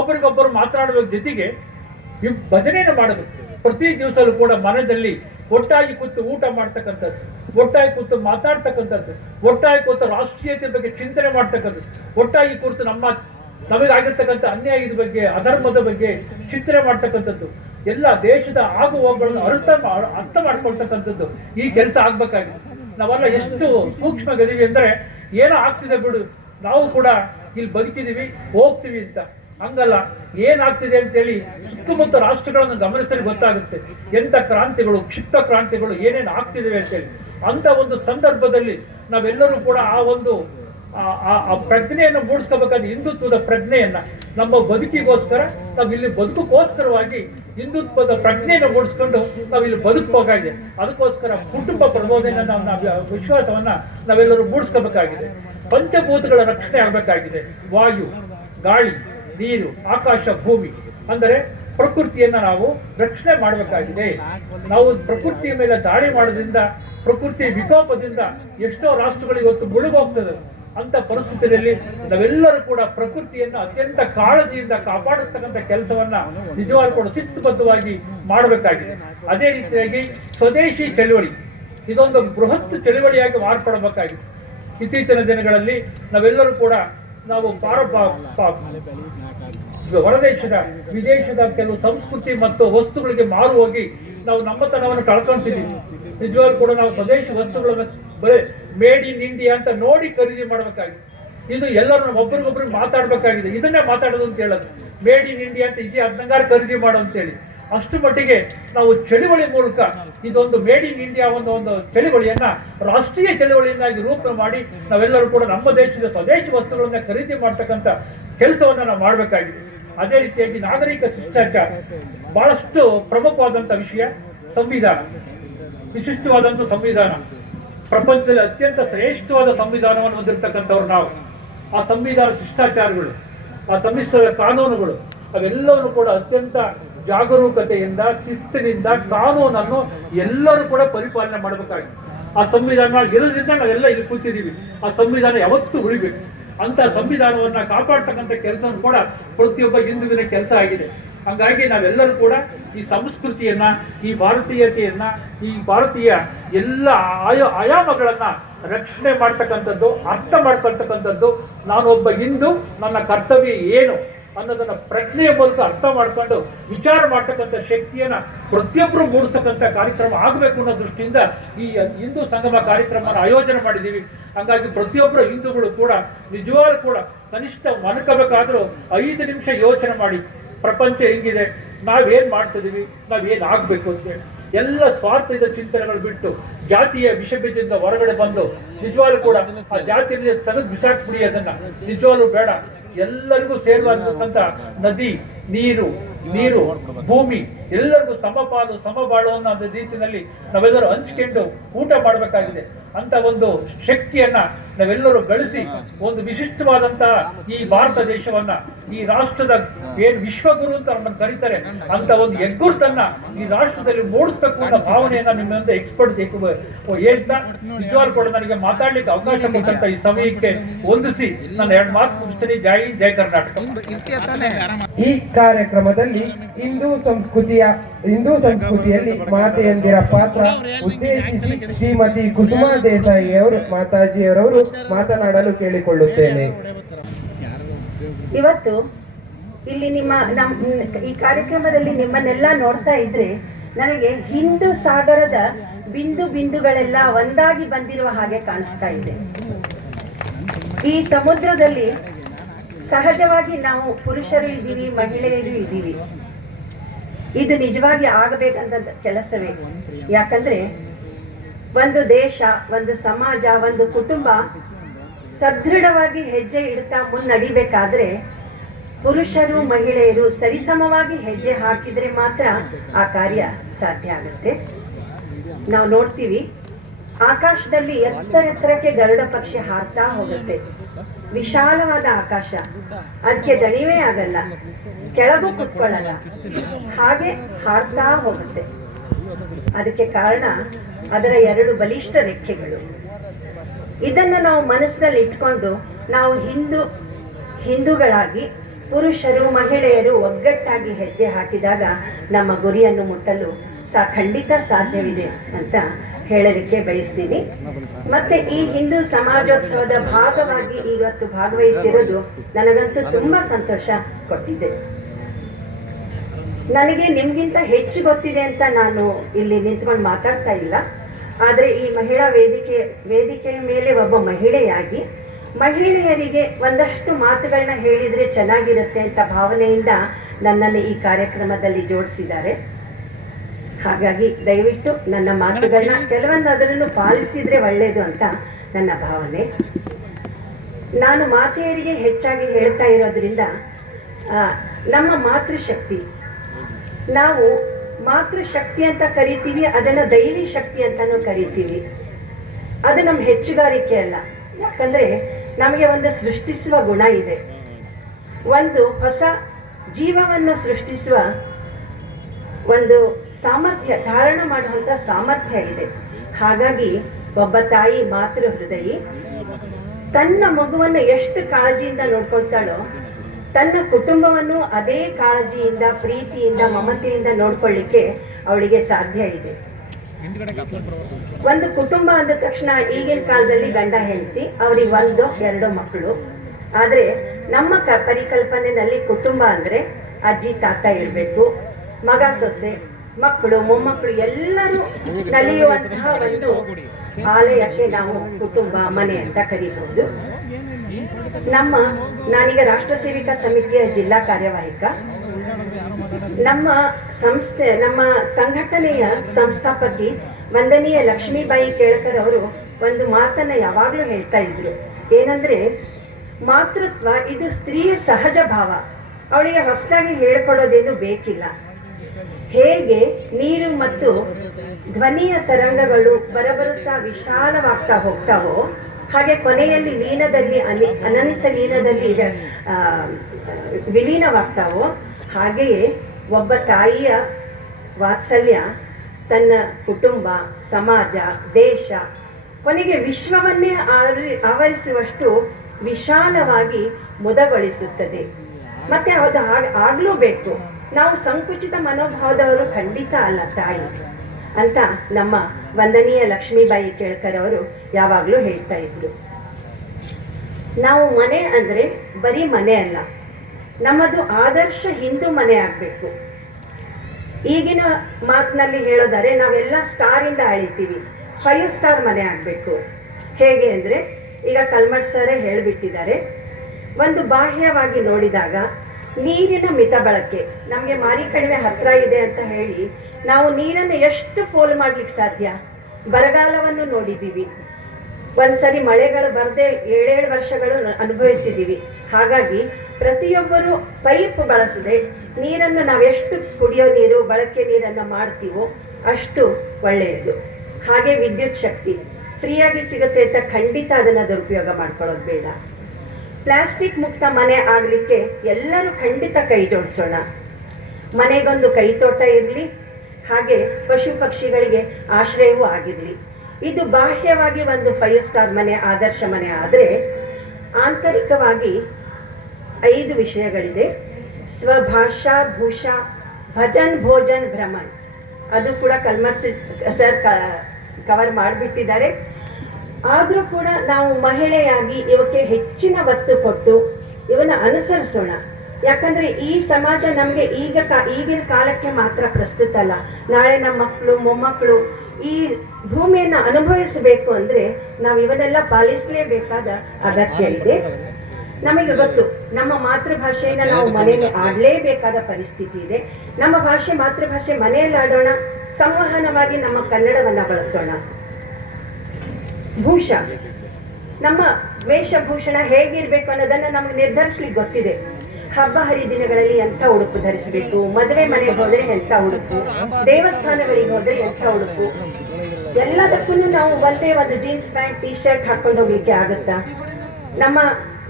ಒಬ್ಬರಿಗೊಬ್ಬರು ಮಾತನಾಡುವ ಜೊತೆಗೆ ಭಜನೆಯನ್ನು ಮಾಡಬೇಕು. ಪ್ರತಿ ದಿವಸಲೂ ಕೂಡ ಮನದಲ್ಲಿ ಒಟ್ಟಾಗಿ ಕೂತು ಊಟ ಮಾಡ್ತಕ್ಕಂಥದ್ದು, ಒಟ್ಟಾಗಿ ಕೂತು ಮಾತಾಡ್ತಕ್ಕಂಥದ್ದು, ಒಟ್ಟಾಗಿ ಕೂತು ರಾಷ್ಟ್ರೀಯತೆ ಬಗ್ಗೆ ಚಿಂತನೆ ಮಾಡ್ತಕ್ಕಂಥದ್ದು, ಒಟ್ಟಾಗಿ ಕೂತು ನಮಗಾಗಿರ್ತಕ್ಕಂಥ ಅನ್ಯಾಯದ ಬಗ್ಗೆ, ಅಧರ್ಮದ ಬಗ್ಗೆ ಚಿಂತನೆ ಮಾಡ್ತಕ್ಕಂಥದ್ದು, ಎಲ್ಲ ದೇಶದ ಆಗು ಹೋಗುಗಳನ್ನು ಅರ್ಥ ಮಾಡ್ಕೊಳ್ತಕ್ಕಂಥದ್ದು ಈ ಕೆಲಸ ಆಗ್ಬೇಕಾಗಿದೆ. ನಾವೆಲ್ಲ ಎಷ್ಟು ಸೂಕ್ಷ್ಮ ಗದೀವಿ ಅಂದರೆ ಏನೋ ಆಗ್ತಿದೆ ಬಿಡು, ನಾವು ಕೂಡ ಇಲ್ಲಿ ಬದುಕಿದೀವಿ ಹೋಗ್ತೀವಿ ಅಂತ. ಹಂಗಲ್ಲ, ಏನಾಗ್ತಿದೆ ಅಂತೇಳಿ ಸುತ್ತಮುತ್ತ ರಾಷ್ಟ್ರಗಳನ್ನು ಗಮನಿಸಲು ಗೊತ್ತಾಗುತ್ತೆ ಎಂಥ ಕ್ರಾಂತಿಗಳು, ಕ್ಷಿಪ್ತ ಕ್ರಾಂತಿಗಳು ಏನೇನು ಆಗ್ತಿದ್ದೇವೆ ಅಂತೇಳಿ. ಅಂತ ಒಂದು ಸಂದರ್ಭದಲ್ಲಿ ನಾವೆಲ್ಲರೂ ಕೂಡ ಆ ಒಂದು ಪ್ರಜ್ಞೆಯನ್ನು ಮೂಡಿಸ್ಕೋಬೇಕಾದ ಹಿಂದುತ್ವದ ಪ್ರಜ್ಞೆಯನ್ನ ನಮ್ಮ ಬದುಕಿಗೋಸ್ಕರ ನಾವು ಇಲ್ಲಿ ಬದುಕೋಸ್ಕರವಾಗಿ ಹಿಂದುತ್ವದ ಪ್ರಜ್ಞೆಯನ್ನು ಮೂಡಿಸ್ಕೊಂಡು ನಾವು ಇಲ್ಲಿ ಬದುಕಬೇಕಾಗಿದೆ. ಅದಕ್ಕೋಸ್ಕರ ಕುಟುಂಬ ಪ್ರಬೋಧನೆ ವಿಶ್ವಾಸವನ್ನ ನಾವೆಲ್ಲರೂ ಮೂಡಿಸ್ಕೋಬೇಕಾಗಿದೆ. ಪಂಚಭೂತಗಳ ರಕ್ಷಣೆ ಆಗಬೇಕಾಗಿದೆ. ವಾಯು, ಗಾಳಿ, ನೀರು, ಆಕಾಶ, ಭೂಮಿ, ಅಂದರೆ ಪ್ರಕೃತಿಯನ್ನು ನಾವು ರಕ್ಷಣೆ ಮಾಡಬೇಕಾಗಿದೆ. ನಾವು ಪ್ರಕೃತಿಯ ಮೇಲೆ ದಾಳಿ ಮಾಡೋದ್ರಿಂದ, ಪ್ರಕೃತಿ ವಿಕೋಪದಿಂದ ಎಷ್ಟೋ ರಾಷ್ಟ್ರಗಳು ಇವತ್ತು ಮುಳುಗೋಗ್ತದೆ. ಅಂತ ಪರಿಸ್ಥಿತಿಯಲ್ಲಿ ನಾವೆಲ್ಲರೂ ಕೂಡ ಪ್ರಕೃತಿಯನ್ನು ಅತ್ಯಂತ ಕಾಳಜಿಯಿಂದ ಕಾಪಾಡತಕ್ಕಂಥ ಕೆಲಸವನ್ನ ನಿಜವಾಗ್ಲೂ ಕೂಡ ಶಿಸ್ತುಬದ್ಧವಾಗಿ ಮಾಡಬೇಕಾಗಿದೆ. ಅದೇ ರೀತಿಯಾಗಿ ಸ್ವದೇಶಿ ಚಳವಳಿ, ಇದೊಂದು ಬೃಹತ್ ಚಳವಳಿಯಾಗಿ ಮಾರ್ಪಡಬೇಕಾಗಿದೆ. ಇತ್ತೀಚಿನ ದಿನಗಳಲ್ಲಿ ನಾವೆಲ್ಲರೂ ಕೂಡ ನಾವು ಹೊರದೇಶದ, ವಿದೇಶದ ಕೆಲವು ಸಂಸ್ಕೃತಿ ಮತ್ತು ವಸ್ತುಗಳಿಗೆ ಮಾರು ಹೋಗಿ ನಾವು ನಮ್ಮತನವನ್ನು ಕಳ್ಕೊಂತಿದ್ದೀವಿ. ನಿಜವಾಗ್ಲೂ ಕೂಡ ನಾವು ಸ್ವದೇಶಿ ವಸ್ತುಗಳನ್ನು ಬರೀ ಮೇಡ್ ಇನ್ ಇಂಡಿಯಾ ಅಂತ ನೋಡಿ ಖರೀದಿ ಮಾಡಬೇಕಾಗಿದೆ. ಇದು ಎಲ್ಲರೂ ನಾವು ಒಬ್ಬರಿಗೊಬ್ಬರಿಗೆ ಮಾತಾಡಬೇಕಾಗಿದೆ. ಇದನ್ನೇ ಮಾತಾಡೋದು ಅಂತ ಹೇಳೋದು, ಮೇಡ್ ಇನ್ ಇಂಡಿಯಾ ಅಂತ ಇದೆ, ಅದನ್ನಂಗಾರ ಖರೀದಿ ಮಾಡೋ ಅಂತೇಳಿ. ಅಷ್ಟು ಮಟ್ಟಿಗೆ ನಾವು ಚಳುವಳಿ ಮೂಲಕ ಇದೊಂದು ಮೇಡ್ ಇನ್ ಇಂಡಿಯಾ ಒಂದು ಚಳುವಳಿಯನ್ನ ರಾಷ್ಟ್ರೀಯ ಚಳುವಳಿಯನ್ನಾಗಿ ರೂಪ ಮಾಡಿ ನಾವೆಲ್ಲರೂ ಕೂಡ ನಮ್ಮ ದೇಶದ ಸ್ವದೇಶಿ ವಸ್ತುಗಳನ್ನ ಖರೀದಿ ಮಾಡ್ತಕ್ಕಂಥ ಕೆಲಸವನ್ನ ನಾವು ಮಾಡಬೇಕಾಗಿದೆ. ಅದೇ ರೀತಿಯಾಗಿ ನಾಗರಿಕ ಶಿಷ್ಟಾಚಾರ ಬಹಳಷ್ಟು ಪ್ರಮುಖವಾದಂಥ ವಿಷಯ. ಸಂವಿಧಾನ, ವಿಶಿಷ್ಟವಾದಂಥ ಸಂವಿಧಾನ, ಪ್ರಪಂಚದಲ್ಲಿ ಅತ್ಯಂತ ಶ್ರೇಷ್ಠವಾದ ಸಂವಿಧಾನವನ್ನು ಹೊಂದಿರತಕ್ಕಂಥವ್ರು ನಾವು. ಆ ಸಂವಿಧಾನ ಶಿಷ್ಟಾಚಾರಗಳು, ಆ ಸಂವಿಧಾನದ ಕಾನೂನುಗಳು ಅವೆಲ್ಲವನ್ನು ಕೂಡ ಅತ್ಯಂತ ಜಾಗರೂಕತೆಯಿಂದ, ಶಿಸ್ತಿನಿಂದ ಕಾನೂನನ್ನು ಎಲ್ಲರೂ ಕೂಡ ಪರಿಪಾಲನೆ ಮಾಡಬೇಕಾಗಿದೆ. ಆ ಸಂವಿಧಾನ ಇರೋದ್ರಿಂದ ನಾವೆಲ್ಲ ಇಲ್ಲಿ ಕೂತಿದ್ದೀವಿ. ಆ ಸಂವಿಧಾನ ಯಾವತ್ತೂ ಉಳಿಬೇಕು. ಅಂತ ಸಂವಿಧಾನವನ್ನ ಕಾಪಾಡ್ತಕ್ಕಂಥ ಕೆಲಸವನ್ನು ಕೂಡ ಪ್ರತಿಯೊಬ್ಬ ಹಿಂದುವಿನ ಕೆಲಸ ಆಗಿದೆ. ಹಾಗಾಗಿ ನಾವೆಲ್ಲರೂ ಕೂಡ ಈ ಸಂಸ್ಕೃತಿಯನ್ನ, ಈ ಭಾರತೀಯತೆಯನ್ನ, ಈ ಭಾರತೀಯ ಎಲ್ಲ ಆಯಾಮಗಳನ್ನ ರಕ್ಷಣೆ ಮಾಡ್ತಕ್ಕಂಥದ್ದು, ಅರ್ಥ ಮಾಡ್ಕೊಳ್ತಕ್ಕಂಥದ್ದು, ನಾನೊಬ್ಬ ಹಿಂದೂ, ನನ್ನ ಕರ್ತವ್ಯ ಏನು ಅನ್ನೋದನ್ನ ಪ್ರಜ್ಞೆಯ ಮೂಲಕ ಅರ್ಥ ಮಾಡ್ಕೊಂಡು ವಿಚಾರ ಮಾಡ್ತಕ್ಕಂಥ ಶಕ್ತಿಯನ್ನ ಪ್ರತಿಯೊಬ್ಬರು ಮೂಡಿಸ್ತಕ್ಕಂಥ ಕಾರ್ಯಕ್ರಮ ಆಗಬೇಕು ಅನ್ನೋ ದೃಷ್ಟಿಯಿಂದ ಈ ಹಿಂದೂ ಸಂಗಮ ಕಾರ್ಯಕ್ರಮನ ಆಯೋಜನೆ ಮಾಡಿದ್ದೀವಿ. ಹಾಗಾಗಿ ಪ್ರತಿಯೊಬ್ಬರು ಹಿಂದೂಗಳು ಕೂಡ ನಿಜವಾಗ್ಲೂ ಕೂಡ ಕನಿಷ್ಠ ಮನ್ಕೋಬೇಕಾದ್ರೂ 5 ನಿಮಿಷ ಯೋಚನೆ ಮಾಡಿ, ಪ್ರಪಂಚ ಹೆಂಗಿದೆ, ನಾವೇನ್ ಮಾಡ್ತಿದೀವಿ, ನಾವೇನ್ ಆಗ್ಬೇಕು ಅಂತೇಳಿ ಎಲ್ಲ ಸ್ವಾರ್ಥದ ಚಿಂತನೆಗಳು ಬಿಟ್ಟು ಜಾತಿಯ ವಿಷಬೀಜದಿಂದ ಹೊರಗಡೆ ಬಂದು ನಿಜವಾಗ್ಲೂ ಕೂಡ ಆ ಜಾತಿಯಲ್ಲಿ ತೆಗೆದು ಬಿಸಾಕ್ಬಿಡಿ, ಅದನ್ನ ನಿಜವಾಗ್ಲೂ ಬೇಡ, ಎಲ್ಲರಿಗೂ ಸೇರುವಂತ ನದಿ, ನೀರು, ಭೂಮಿ ಎಲ್ಲರಿಗೂ ಸಮಪಾಲು ಸಮಬಾಳು ಅನ್ನೋ ರೀತಿಯಲ್ಲಿ ನಾವೆಲ್ಲರೂ ಹಂಚ್ಕೊಂಡು ಊಟ ಮಾಡಬೇಕಾಗಿದೆ. ಅಂತ ಒಂದು ಶಕ್ತಿಯನ್ನ ನಾವೆಲ್ಲರೂ ಗಳಿಸಿ ಒಂದು ವಿಶಿಷ್ಟವಾದಂತಹ ಈ ಭಾರತ ದೇಶವನ್ನ, ಈ ರಾಷ್ಟ್ರದ ಏನ್ ವಿಶ್ವಗುರು ಅಂತ ನಮ್ಮನ್ನು ಕರೀತಾರೆ ಅಂತ ಒಂದು ಹೆಗ್ಗುರುತನ್ನ ಈ ರಾಷ್ಟ್ರದಲ್ಲಿ ಮೂಡಿಸ್ಬೇಕು ಅನ್ನೋ ಭಾವನೆಯನ್ನ ನಿಮ್ಮಿಂದ ಎಕ್ಸ್ಪರ್ಟ್ ಹೇಳ್ತಾ ನಿಜವಾಗ್ಲೂ ಕೂಡ ನನಗೆ ಮಾತಾಡ್ಲಿಕ್ಕೆ ಅವಕಾಶ ಕೊಟ್ಟಂತ ಈ ಸಮಯಕ್ಕೆ ಹೊಂದಿಸಿ ನಾನು 2 ಮಾತು ಮುಗಿಸ್ತೀನಿ. ಜೈ ಹಿಂದ್, ಜೈ ಕರ್ನಾಟಕ. ಈ ಕಾರ್ಯಕ್ರಮದಲ್ಲಿ ಹಿಂದೂ ಸಂಸ್ಕೃತಿಯಲ್ಲಿ ಮಾತೆಯಂದಿರ ಪಾತ್ರ ಉದ್ದೇಶಿಸಿ ಶ್ರೀಮತಿ ಕುಸುಮಾ ದೇಸಾಯಿ ಅವರು ಮಾತಾಜಿಯವರವರು ಮಾತನಾಡಲು ಕೇಳಿಕೊಳ್ಳುತ್ತೇನೆ. ಇವತ್ತು ಇಲ್ಲಿ ಈ ಕಾರ್ಯಕ್ರಮದಲ್ಲಿ ನಿಮ್ಮನ್ನೆಲ್ಲ ನೋಡ್ತಾ ಇದ್ರೆ ನನಗೆ ಹಿಂದೂ ಸಾಗರದ ಬಿಂದುಗಳೆಲ್ಲ ಒಂದಾಗಿ ಬಂದಿರುವ ಹಾಗೆ ಕಾಣಿಸ್ತಾ ಇದೆ. ಈ ಸಮುದ್ರದಲ್ಲಿ ಸಹಜವಾಗಿ ನಾವು ಪುರುಷರು ಇದ್ದೀವಿ, ಮಹಿಳೆಯರು ಇದ್ದೀವಿ. ಇದು ನಿಜವಾಗಿ ಆಗಬೇಕಂತ ಕೆಲಸವೇ. ಯಾಕಂದ್ರೆ ಒಂದು ದೇಶ, ಒಂದು ಸಮಾಜ, ಒಂದು ಕುಟುಂಬ ಸದೃಢವಾಗಿ ಹೆಜ್ಜೆ ಇಡ್ತಾ ಮುನ್ನಡಿಬೇಕಾದ್ರೆ ಪುರುಷರು ಮಹಿಳೆಯರು ಸರಿಸಮವಾಗಿ ಹೆಜ್ಜೆ ಹಾಕಿದ್ರೆ ಮಾತ್ರ ಆ ಕಾರ್ಯ ಸಾಧ್ಯ ಆಗುತ್ತೆ. ನಾವು ನೋಡ್ತೀವಿ, ಆಕಾಶದಲ್ಲಿ ಎತ್ತರಕ್ಕೆ ಗರುಡ ಪಕ್ಷಿ ಹಾರ್ತಾ ಹೋಗುತ್ತೆ. ವಿಶಾಲವಾದ ಆಕಾಶ, ಅದಕ್ಕೆ ದಣಿವೇ ಆಗಲ್ಲ, ಕೆಳಗೂ ಕುತ್ಕೊಳ್ಳಲ್ಲ, ಹಾಗೆ ಹಾರ್ತಾ ಹೋಗುತ್ತೆ. ಅದಕ್ಕೆ ಕಾರಣ ಅದರ 2 ಬಲಿಷ್ಠ ರೆಕ್ಕೆಗಳು. ಇದನ್ನ ನಾವು ಮನಸ್ಸಿನಲ್ಲಿ ಇಟ್ಕೊಂಡು ನಾವು ಹಿಂದೂಗಳಾಗಿ ಪುರುಷರು ಮಹಿಳೆಯರು ಒಗ್ಗಟ್ಟಾಗಿ ಹೆಜ್ಜೆ ಹಾಕಿದಾಗ ನಮ್ಮ ಗುರಿಯನ್ನು ಮುಟ್ಟಲು ಖಂಡಿತ ಸಾಧ್ಯವಿದೆ ಅಂತ ಹೇಳಲಿಕ್ಕೆ ಬಯಸ್ತೀನಿ. ಮತ್ತೆ ಈ ಹಿಂದೂ ಸಮಾಜೋತ್ಸವದ ಭಾಗವಾಗಿ ಇವತ್ತು ಭಾಗವಹಿಸಿರೋದು ನನಗಂತೂ ತುಂಬಾ ಸಂತೋಷ ಕೊಟ್ಟಿದೆ. ನನಗೆ ನಿಮ್ಗಿಂತ ಹೆಚ್ಚು ಗೊತ್ತಿದೆ ಅಂತ ನಾನು ಇಲ್ಲಿ ನಿಂತ್ಕೊಂಡು ಮಾತಾಡ್ತಾ ಇಲ್ಲ. ಆದರೆ ಈ ಮಹಿಳಾ ವೇದಿಕೆಯ ಮೇಲೆ ಒಬ್ಬ ಮಹಿಳೆಯಾಗಿ ಮಹಿಳೆಯರಿಗೆ ಒಂದಷ್ಟು ಮಾತುಗಳನ್ನ ಹೇಳಿದ್ರೆ ಚೆನ್ನಾಗಿರುತ್ತೆ ಅಂತ ಭಾವನೆಯಿಂದ ನನ್ನನ್ನು ಈ ಕಾರ್ಯಕ್ರಮದಲ್ಲಿ ಜೋಡಿಸಿದ್ದಾರೆ. ಹಾಗಾಗಿ ದಯವಿಟ್ಟು ನನ್ನ ಮಾತುಗಳನ್ನ ಕೆಲವೊಂದಾದ್ರೂ ಪಾಲಿಸಿದ್ರೆ ಒಳ್ಳೆಯದು ಅಂತ ನನ್ನ ಭಾವನೆ. ನಾನು ಮಾತೆಯರಿಗೆ ಹೆಚ್ಚಾಗಿ ಹೇಳ್ತಾ ಇರೋದ್ರಿಂದ ನಮ್ಮ ಮಾತೃಶಕ್ತಿ, ನಾವು ಮಾತೃಶಕ್ತಿ ಅಂತ ಕರಿತೀವಿ, ಅದನ್ನು ದೈವಿ ಶಕ್ತಿ ಅಂತಾನೂ ಕರಿತೀವಿ. ಅದು ನಮ್ಮ ಹೆಚ್ಚುಗಾರಿಕೆ ಅಲ್ಲ. ಯಾಕಂದರೆ ನಮಗೆ ಒಂದು ಸೃಷ್ಟಿಸುವ ಗುಣ ಇದೆ, ಒಂದು ಹೊಸ ಜೀವವನ್ನು ಸೃಷ್ಟಿಸುವ ಒಂದು ಸಾಮರ್ಥ್ಯ, ಧಾರಣ ಮಾಡುವಂಥ ಸಾಮರ್ಥ್ಯ ಇದೆ. ಹಾಗಾಗಿ ಒಬ್ಬ ತಾಯಿ ಮಾತೃ ಹೃದಯಿ ತನ್ನ ಮಗುವನ್ನು ಎಷ್ಟು ಕಾಳಜಿಯಿಂದ ನೋಡ್ಕೊಳ್ತಾಳೋ ತನ್ನ ಕುಟುಂಬವನ್ನು ಅದೇ ಕಾಳಜಿಯಿಂದ, ಪ್ರೀತಿಯಿಂದ, ಮಮತೆಯಿಂದ ನೋಡ್ಕೊಳ್ಳಿಕ್ಕೆ ಅವಳಿಗೆ ಸಾಧ್ಯ ಇದೆ. ಒಂದು ಕುಟುಂಬ ಅಂದ ತಕ್ಷಣ ಈಗಿನ ಕಾಲದಲ್ಲಿ ಗಂಡ ಹೆಂಡತಿ, ಅವ್ರಿಗೆ 1-2 ಮಕ್ಕಳು. ಆದರೆ ನಮ್ಮ ಪರಿಕಲ್ಪನೆಯಲ್ಲಿ ಕುಟುಂಬ ಅಂದರೆ ಅಜ್ಜಿ ತಾತ ಇರಬೇಕು, ಮಗ ಸೊಸೆ, ಮಕ್ಕಳು ಮೊಮ್ಮಕ್ಕಳು ಎಲ್ಲರೂ ನಲಿಯುವಂತಹ ಒಂದು ಆಲಯಕ್ಕೆ ನಾವು ಕುಟುಂಬ, ಮನೆ ಅಂತ ಕರೀಬಹುದು. ನಾನೀಗ ರಾಷ್ಟ್ರ ಸೇವಿಕಾ ಸಮಿತಿಯ ಜಿಲ್ಲಾ ಕಾರ್ಯವಾಹಿಕ. ನಮ್ಮ ಸಂಘಟನೆಯ ಸಂಸ್ಥಾಪಕಿ ವಂದನೀಯ ಲಕ್ಷ್ಮೀಬಾಯಿ ಕೇಳ್ಕರ್ ಅವರು ಒಂದು ಮಾತನ್ನ ಯಾವಾಗಲೂ ಹೇಳ್ತಾ ಇದ್ರು. ಏನಂದ್ರೆ, ಮಾತೃತ್ವ ಇದು ಸ್ತ್ರೀಯ ಸಹಜ ಭಾವ, ಅವಳಿಗೆ ಹೊಸದಾಗಿ ಹೇಳ್ಕೊಡೋದೇನು ಬೇಕಿಲ್ಲ. ಹೇಗೆ ನೀರು ಮತ್ತು ಧ್ವನಿಯ ತರಂಗಗಳು ಬರಬರುತ್ತಾ ವಿಶಾಲವಾಗ್ತಾ ಹೋಗ್ತಾವೋ, ಹಾಗೆ ಕೊನೆಯಲ್ಲಿ ಅನಂತ ಲೀನದಲ್ಲಿ ವಿಲೀನವಾಗ್ತಾವೋ, ಹಾಗೆಯೇ ಒಬ್ಬ ತಾಯಿಯ ವಾತ್ಸಲ್ಯ ತನ್ನ ಕುಟುಂಬ, ಸಮಾಜ, ದೇಶ, ಕೊನೆಗೆ ವಿಶ್ವವನ್ನೇ ಆವರಿಸುವಷ್ಟು ವಿಶಾಲವಾಗಿ ಮುದಗೊಳಿಸುತ್ತದೆ. ಮತ್ತೆ ಅದು ಆಗ್ಲೂ ಬೇಕು. ನಾವು ಸಂಕುಚಿತ ಮನೋಭಾವದವರು ಖಂಡಿತ ಅಲ್ಲ ತಾಯಿ ಅಂತ ನಮ್ಮ ವಂದನೀಯ ಲಕ್ಷ್ಮೀಬಾಯಿ ಕೇಳ್ಕರ್ ಅವರು ಯಾವಾಗಲೂ ಹೇಳ್ತಾ ಇದ್ರು. ನಾವು ಮನೆ ಅಂದರೆ ಬರೀ ಮನೆ ಅಲ್ಲ, ನಮ್ಮದು ಆದರ್ಶ ಹಿಂದೂ ಮನೆ ಆಗಬೇಕು. ಈಗಿನ ಮಾತಿನಲ್ಲಿ ಹೇಳೋದಾರೆ ನಾವೆಲ್ಲ ಸ್ಟಾರಿಂದ ಅಳಿತೀವಿ, 5 ಸ್ಟಾರ್ ಮನೆ ಆಗಬೇಕು. ಹೇಗೆ ಅಂದರೆ ಈಗ ಕಲ್ಮಠ್ ಸರೇ ಹೇಳಿಬಿಟ್ಟಿದ್ದಾರೆ. ಒಂದು ಬಾಹ್ಯವಾಗಿ ನೋಡಿದಾಗ ನೀರಿನ ಮಿತ ಬಳಕೆ, ನಮಗೆ ಮಾರಿ ಕಣಿವೆ ಹತ್ರ ಇದೆ ಅಂತ ಹೇಳಿ ನಾವು ನೀರನ್ನು ಎಷ್ಟು ಪೋಲು ಮಾಡ್ಲಿಕ್ಕೆ ಸಾಧ್ಯ? ಬರಗಾಲವನ್ನು ನೋಡಿದ್ದೀವಿ, ಒಂದ್ಸರಿ ಮಳೆಗಳು ಬರದೆ 7 ವರ್ಷಗಳು ಅನುಭವಿಸಿದ್ದೀವಿ. ಹಾಗಾಗಿ ಪ್ರತಿಯೊಬ್ಬರು ಪೈಪ್ ಬಳಸದೆ ನೀರನ್ನು ನಾವೆಷ್ಟು ಕುಡಿಯೋ ನೀರು ಬಳಕೆ ನೀರನ್ನು ಮಾಡ್ತೀವೋ ಅಷ್ಟು ಒಳ್ಳೆಯದು. ಹಾಗೆ ವಿದ್ಯುತ್ ಶಕ್ತಿ ಫ್ರೀಯಾಗಿ ಸಿಗುತ್ತೆ ಅಂತ ಖಂಡಿತ ಅದನ್ನು ದುರುಪಯೋಗ ಮಾಡ್ಕೊಳ್ಳೋದು ಬೇಡ. ಪ್ಲಾಸ್ಟಿಕ್ ಮುಕ್ತ ಮನೆ ಆಗಲಿಕ್ಕೆ ಎಲ್ಲರೂ ಖಂಡಿತ ಕೈ ಜೋಡಿಸೋಣ. ಮನೆಗೊಂದು ಕೈ ತೋಟ ಇರಲಿ, ಹಾಗೆ ಪಶು ಪಕ್ಷಿಗಳಿಗೆ ಆಶ್ರಯವೂ ಆಗಿರಲಿ. ಇದು ಬಾಹ್ಯವಾಗಿ ಒಂದು 5 ಸ್ಟಾರ್ ಮನೆ, ಆದರ್ಶ ಮನೆ. ಆದರೆ ಆಂತರಿಕವಾಗಿ 5 ವಿಷಯಗಳಿದೆ. ಸ್ವಭಾಷಾ ಭೂಷಾ ಭಜನ್ ಭೋಜನ್ ಭ್ರಮಣ್, ಅದು ಕೂಡ ಕಲ್ಮಠ್ ಸರ್ ಕವರ್ ಮಾಡಿಬಿಟ್ಟಿದ್ದಾರೆ. ಆದರೂ ಕೂಡ ನಾವು ಮಹಿಳೆಯಾಗಿ ಇವಕ್ಕೆ ಹೆಚ್ಚಿನ ಒತ್ತು ಕೊಟ್ಟು ಇವನ್ನ ಅನುಸರಿಸೋಣ. ಯಾಕಂದರೆ ಈ ಸಮಾಜ ನಮಗೆ ಈಗಿನ ಕಾಲಕ್ಕೆ ಮಾತ್ರ ಪ್ರಸ್ತುತ ಅಲ್ಲ. ನಾಳೆ ನಮ್ಮ ಮಕ್ಕಳು ಮೊಮ್ಮಕ್ಕಳು ಈ ಭೂಮಿಯನ್ನು ಅನುಭವಿಸಬೇಕು ಅಂದರೆ ನಾವು ಇವನ್ನೆಲ್ಲ ಪಾಲಿಸಲೇಬೇಕಾದ ಅಗತ್ಯ ಇದೆ. ನಮಗೆ ಗೊತ್ತು, ನಮ್ಮ ಮಾತೃಭಾಷೆಯನ್ನು ನಾವು ಮನೆಯಲ್ಲಿ ಆಡಲೇಬೇಕಾದ ಪರಿಸ್ಥಿತಿ ಇದೆ. ನಮ್ಮ ಮಾತೃಭಾಷೆ ಮನೆಯಲ್ಲಿ ಆಡೋಣ, ಸಂವಹನವಾಗಿ ನಮ್ಮ ಕನ್ನಡವನ್ನು ಬಳಸೋಣ. ಭೂಷಾ, ನಮ್ಮ ವೇಷಭೂಷಣ ಹೇಗಿರಬೇಕು ಅನ್ನೋದನ್ನು ನಮಗೆ ನಿರ್ಧರಿಸ್ಲಿಕ್ಕೆ ಗೊತ್ತಿದೆ. ಹಬ್ಬ ಹರಿದಿನಗಳಲ್ಲಿ ಎಂಥ ಉಡುಪು ಧರಿಸಬೇಕು, ಮದುವೆ ಮನೆಗೆ ಹೋದರೆ ಎಂಥ ಉಡುಪು, ದೇವಸ್ಥಾನಗಳಿಗೆ ಹೋದರೆ ಎಂಥ ಉಡುಪು, ಎಲ್ಲದಕ್ಕೂ ನಾವು ಒಂದೇ ಒಂದು ಜೀನ್ಸ್ ಪ್ಯಾಂಟ್ ಟೀ ಶರ್ಟ್ ಹಾಕೊಂಡು ಹೋಗ್ಲಿಕ್ಕೆ ಆಗುತ್ತಾ? ನಮ್ಮ